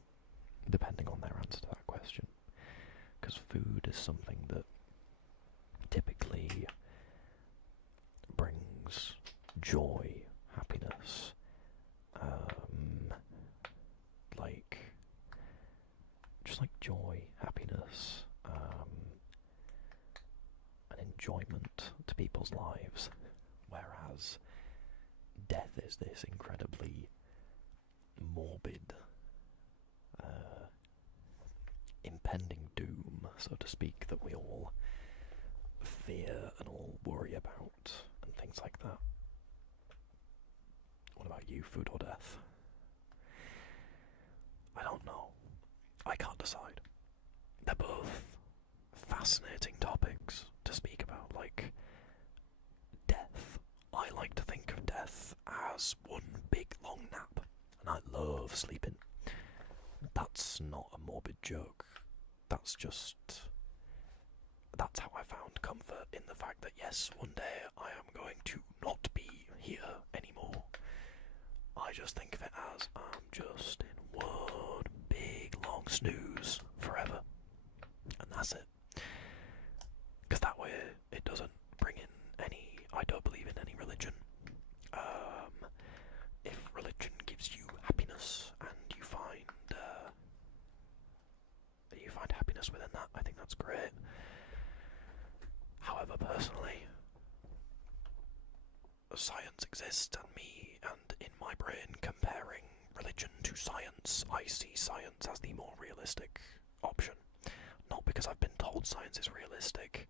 depending on their answer to that question. Because because food is something that typically brings joy, happiness, just joy, happiness, and enjoyment to people's lives, whereas death is this incredibly morbid, impending doom, so to speak, that we all fear and all worry about, and things like that. What about you, food or death? I don't know. I can't decide. They're both fascinating topics to speak about, death. I like to think of death as one big long nap, and I love sleeping. That's not a morbid joke. That's how I found comfort in the fact that yes, one day I am going to not be here anymore. I just think of it as I'm just in one big long snooze forever, and that's it. Because that way it doesn't bring in any. I don't believe in any religion. If religion gives you happiness and you find happiness within that, I think that's great. However, personally, science exists, and me, and in my brain, comparing religion to science, I see science as the more realistic option. Not because I've been told science is realistic,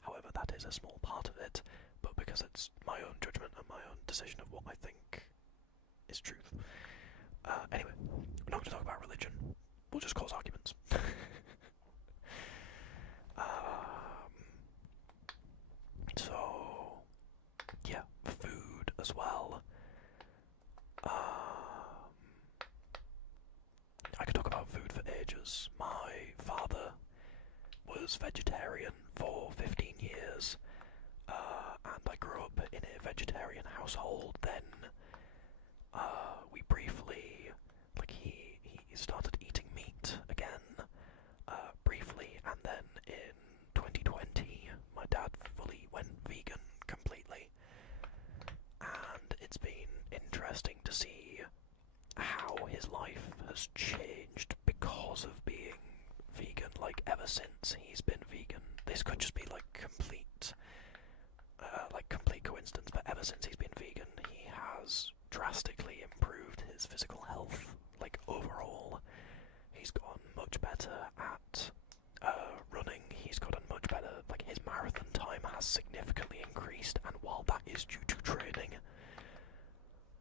however that is a small part of it, but because it's my own judgment and my own decision of what I think is truth. Anyway, we're not going to talk about religion. We'll just cause arguments. So, yeah, food as well. I could talk about food for ages. My father was vegetarian for 15 years, and I grew up in a vegetarian household. Then we briefly, he started eating meat again, briefly, and then in 2020 my dad fully went vegan completely, and it's been interesting to see how his life has changed because of being vegan, ever since he's been vegan. This could just be complete coincidence, but ever since he's been vegan, he has drastically improved his physical health. Overall, he's gotten much better at running. He's gotten much better, his marathon time has significantly increased, and while that is due to training,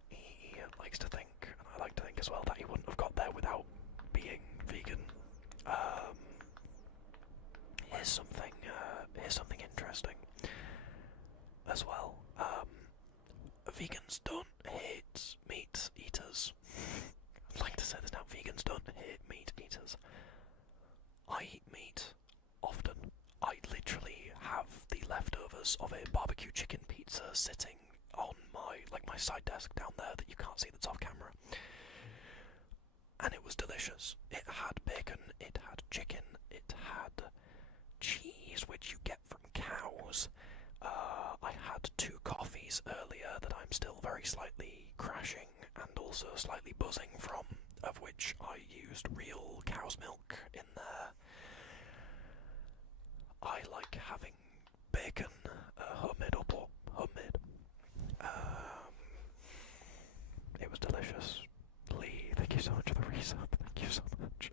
he likes to think, and I like to think as well, that he wouldn't have got there without being vegan. Here's something interesting as well. Vegans don't hate meat eaters. I'd like to say this now. Vegans don't hate meat eaters. I eat meat often. I literally have the leftovers of a barbecue chicken pizza sitting on my side desk down there that you can't see, that's off camera. And it was delicious. It had bacon, it had chicken, it had cheese, which you get from cows. I had 2 coffees earlier that I'm still very slightly crashing and also slightly buzzing from, of which I used real cow's milk in there. I like having bacon, homemade or homemade. It was delicious. Lee, thank you so much for the resub. Thank you so much.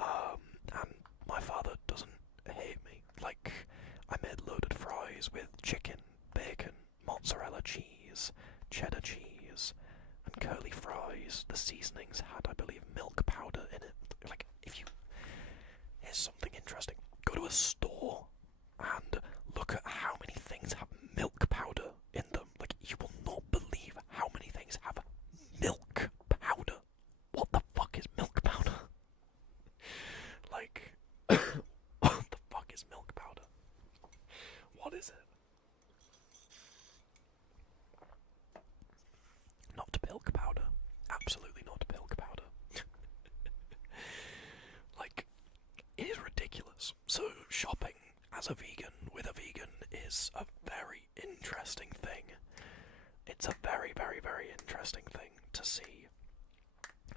And my father doesn't hate me. I made loaded fries with chicken, bacon, mozzarella cheese, cheddar cheese, and curly fries. The seasonings had, I believe, milk powder in it. Here's something interesting. Go to a store and look at how many things have milk powder in them. You will not believe how many things have milk powder. What the fuck is milk powder? What the fuck is milk powder? What is it? Not milk powder. Absolutely not milk powder. It is ridiculous. So shopping as a vegan with a vegan is a very interesting thing. It's a very, very, very interesting thing to see.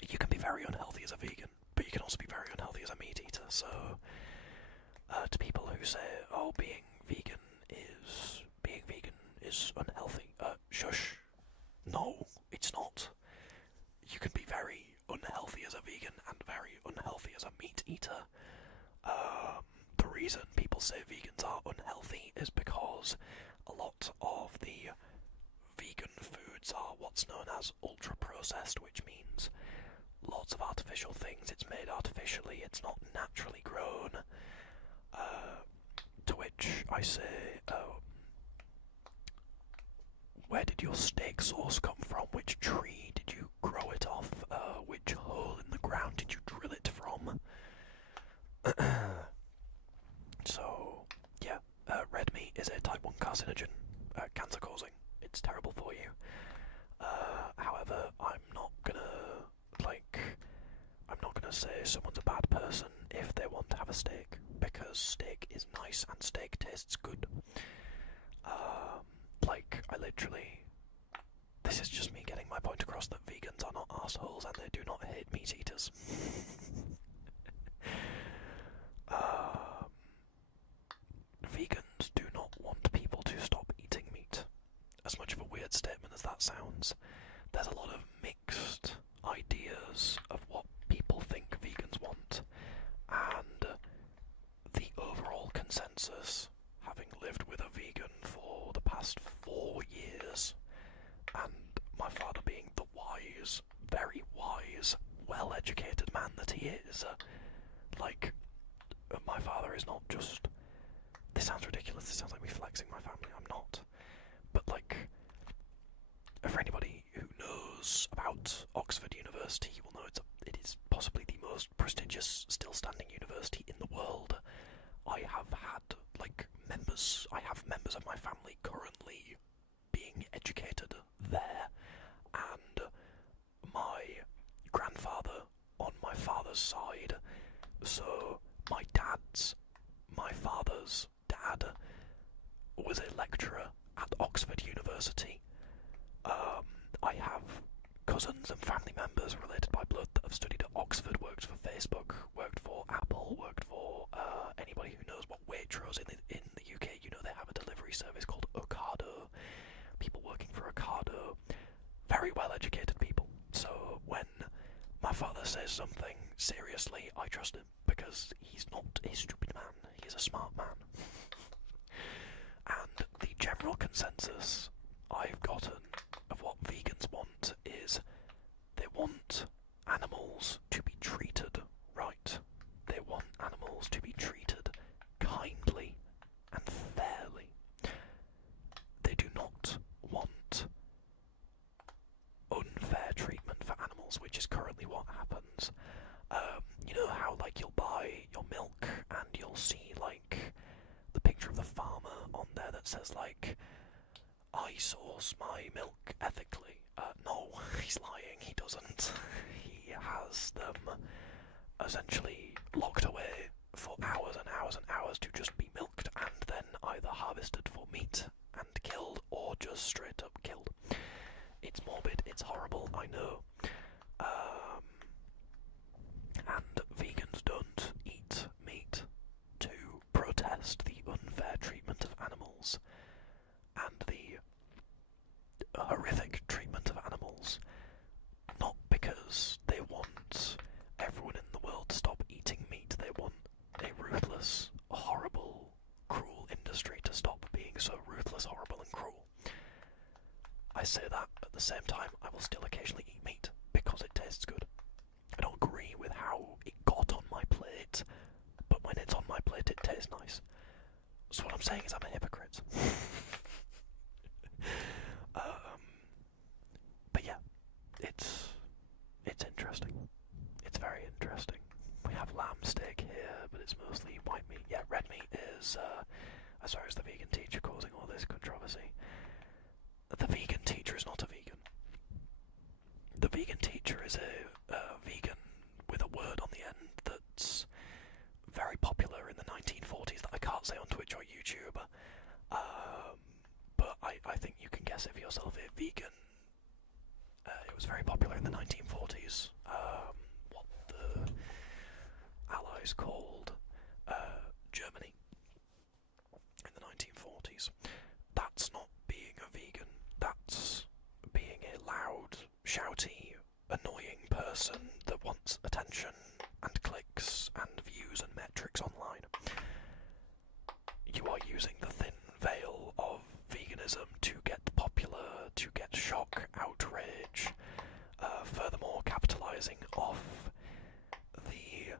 You can be very unhealthy as a vegan, but you can also be very unhealthy as a meat eater. So, to people who say, "Oh, being vegan is unhealthy," shush. No, it's not. You can be very unhealthy as a vegan and very unhealthy as a meat eater. The reason people say vegans are unhealthy is because a lot of the vegan foods are what's known as ultra-processed, which means lots of artificial things. It's made artificially, it's not naturally grown. To which I say, where did your steak sauce come from? Which tree did you grow it off? Which hole in the ground did you drill it from? So, yeah, red meat is a type 1 carcinogen, cancer causing. It's terrible for you. However, I'm not gonna say someone's a bad person if they want to have a steak, because steak is nice and steak tastes good. This is just me getting my point across that vegans are not arseholes and they do not hate meat eaters. Vegans do not want people to stop eating meat. As much of a weird statement as that sounds, there's a lot of mixed ideas of what people think vegans want, and the overall consensus, having lived with a vegan for the past 4 years, and my father being the wise, very wise, well-educated man that he is, my father is not just... This sounds ridiculous, this sounds like me flexing my family, I'm not. But, for anybody who knows about Oxford University, you will know it is possibly the most prestigious, still-standing university in the world. I have members of my family currently being educated there, and my grandfather on my father's side, so my father's dad was a lecturer at Oxford University. I have cousins and family members related by blood that have studied at Oxford, worked for Facebook, worked for Apple, worked for anybody who knows what Waitrose in the UK, they have a delivery service called Ocado. People working for Ocado, very well educated people. So when my father says something seriously, I trust him, because he's not a stupid man, he's a smart man. And the general consensus I've gotten of what vegans want is they want animals to be treated right. They want animals to be treated kindly and fairly. They do not want unfair treatment for animals, which is currently what happens. You know how, you'll buy your milk and you'll see, the picture of the farmer on there that says, I source my milk ethically. No, he's lying, he doesn't. He has them essentially locked away for hours and hours and hours to just be milked and then either harvested for meat and killed or just straight up killed. It's morbid, it's horrible, I know. And vegans don't eat meat to protest the unfair treatment of animals and the horrific treatment of animals, not because they want everyone in the world to stop eating meat. They want a ruthless, horrible, cruel industry to stop being so ruthless, horrible and cruel. I say that at the same time I will still occasionally eat meat because it tastes good. I don't agree with how it got on my plate, but when it's on my plate it tastes nice. So what I'm saying is I'm a hypocrite. But yeah, it's interesting. It's very interesting. We have lamb steak here, but it's mostly white meat. Yeah, red meat is, as far as the vegan teacher causing all this controversy. The vegan teacher is not a vegan. The vegan teacher is a vegan with a word on the end that's very popular in the 1940s that I can't say on Twitch or YouTube. But I think you can guess it for yourself. Vegan. It was very popular in the 1940s. What the Allies called Germany in the 1940s. That's not being a vegan. That's being a loud, shouty, annoying person that wants attention and clicks and views and metrics online. You are using the thin veil of veganism to get popular, to get shock, outrage, furthermore capitalising off the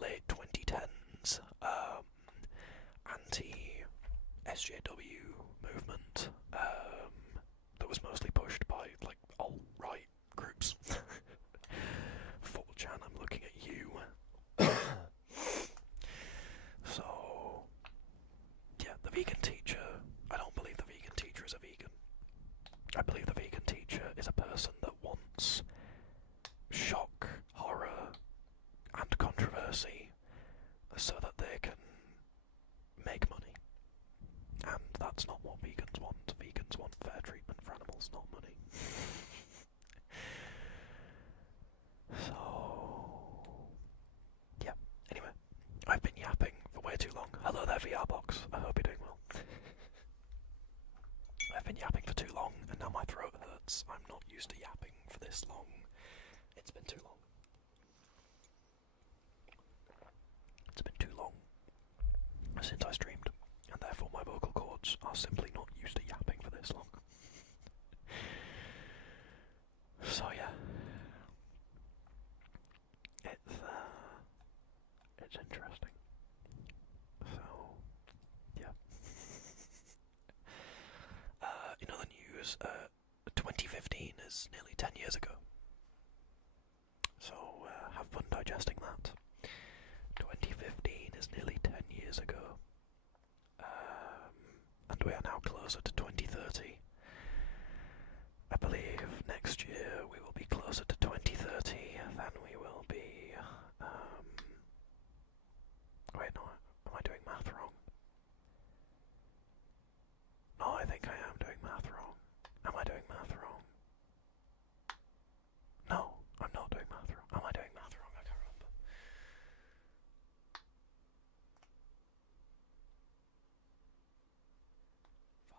late 2010s anti-SJW movement that was mostly pushed by like alt-right groups. 4chan, I'm looking at you. So, yeah, the vegan teacher, I don't believe the vegan teacher is a vegan. I believe the vegan teacher is a person that wants shock, horror, and controversy so that they can make money. And that's not what vegans want. Vegans want fair treatment for animals, not money. So, yeah. Anyway, I've been yapping for way too long. Hello there, VR box. I hope you're doing well. I've been yapping for too long, and now my throat hurts. I'm not used to yapping for this long. It's been too long. It's been too long since I streamed, and therefore my vocal cords are simply not used to yapping for this long. So yeah, it's interesting. So yeah, in other news, 2015 is nearly 10 years ago. So have fun digesting that. 2015 is nearly 10 years ago. And we are now closer to 2030. I believe next year we will be closer to 2030 than we will be... wait, no, am I doing math wrong? No, I think I am doing math wrong. Am I doing math wrong? No, I'm not doing math wrong. Am I doing math wrong? I can't remember. 5.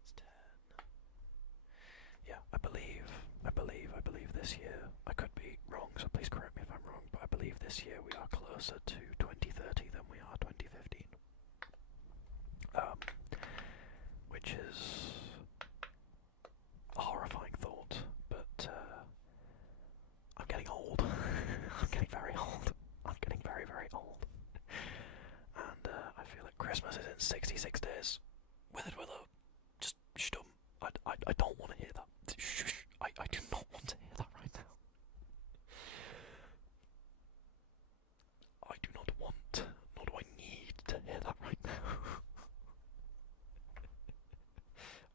That's 10. Yeah, I believe this year, I could be wrong, so please correct me if I'm wrong, but I believe this year we are closer to 2030 than we are 2015. Which is a horrifying thought, but I'm getting old. I'm getting very old. I'm getting very, very old. And I feel like Christmas is in 66 days. Withered Willow, just shtum. I don't want to hear that. Shush. I do not want to hear that right now. I do not want, nor do I need to hear that right now.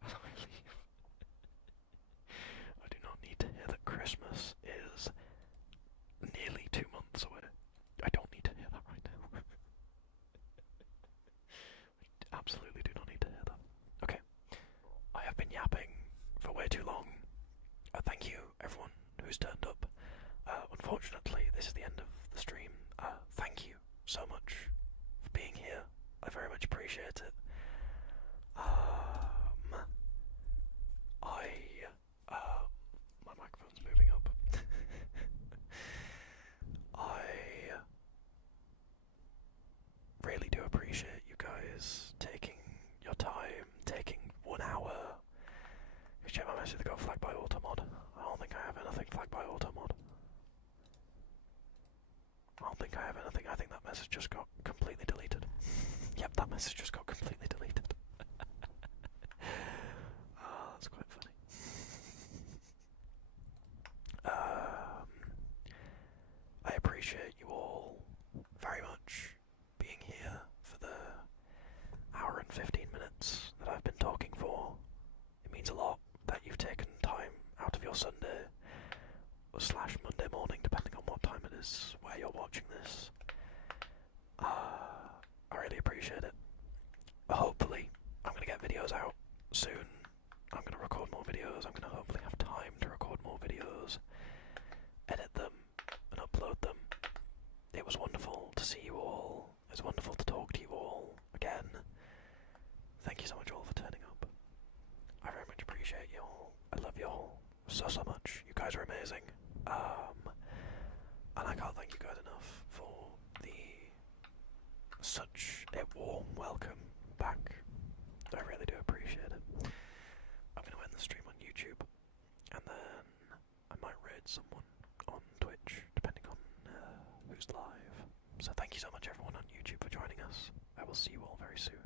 As I leave. I do not need to hear that Christmas is nearly 2 months away. I don't need to hear that right now. I absolutely do not need to hear that. Okay. I have been yapping for way too long. Thank you, everyone who's turned up. Unfortunately, this is the end of the stream. Thank you so much for being here. I very much appreciate it. My microphone's moving up. I really do appreciate you guys taking your time, taking 1 hour. Check my message to go flagged by Automod. I don't think I have anything flagged by Automod. I don't think I have anything. I think that message just got completely deleted. Yep, that message just got completely deleted. Oh, that's quite funny. I appreciate you all very much being here for the hour and 15 minutes that I've been talking for. It means a lot that you've taken time out of your Sunday slash Monday morning, depending on what time it is where you're watching this. I really appreciate it. Hopefully, I'm gonna get videos out soon. I'm gonna record more videos. I'm gonna hopefully have time to record more videos, edit them, and upload them. It was wonderful to see you all. It was wonderful to talk to you all again. Thank you so much all for turning up. I very much appreciate you all. I love you all so much. You guys are amazing. And I can't thank you guys enough for such a warm welcome back. I really do appreciate it. I'm going to end the stream on YouTube, and then I might raid someone on Twitch, depending on who's live. So thank you so much everyone on YouTube for joining us. I will see you all very soon.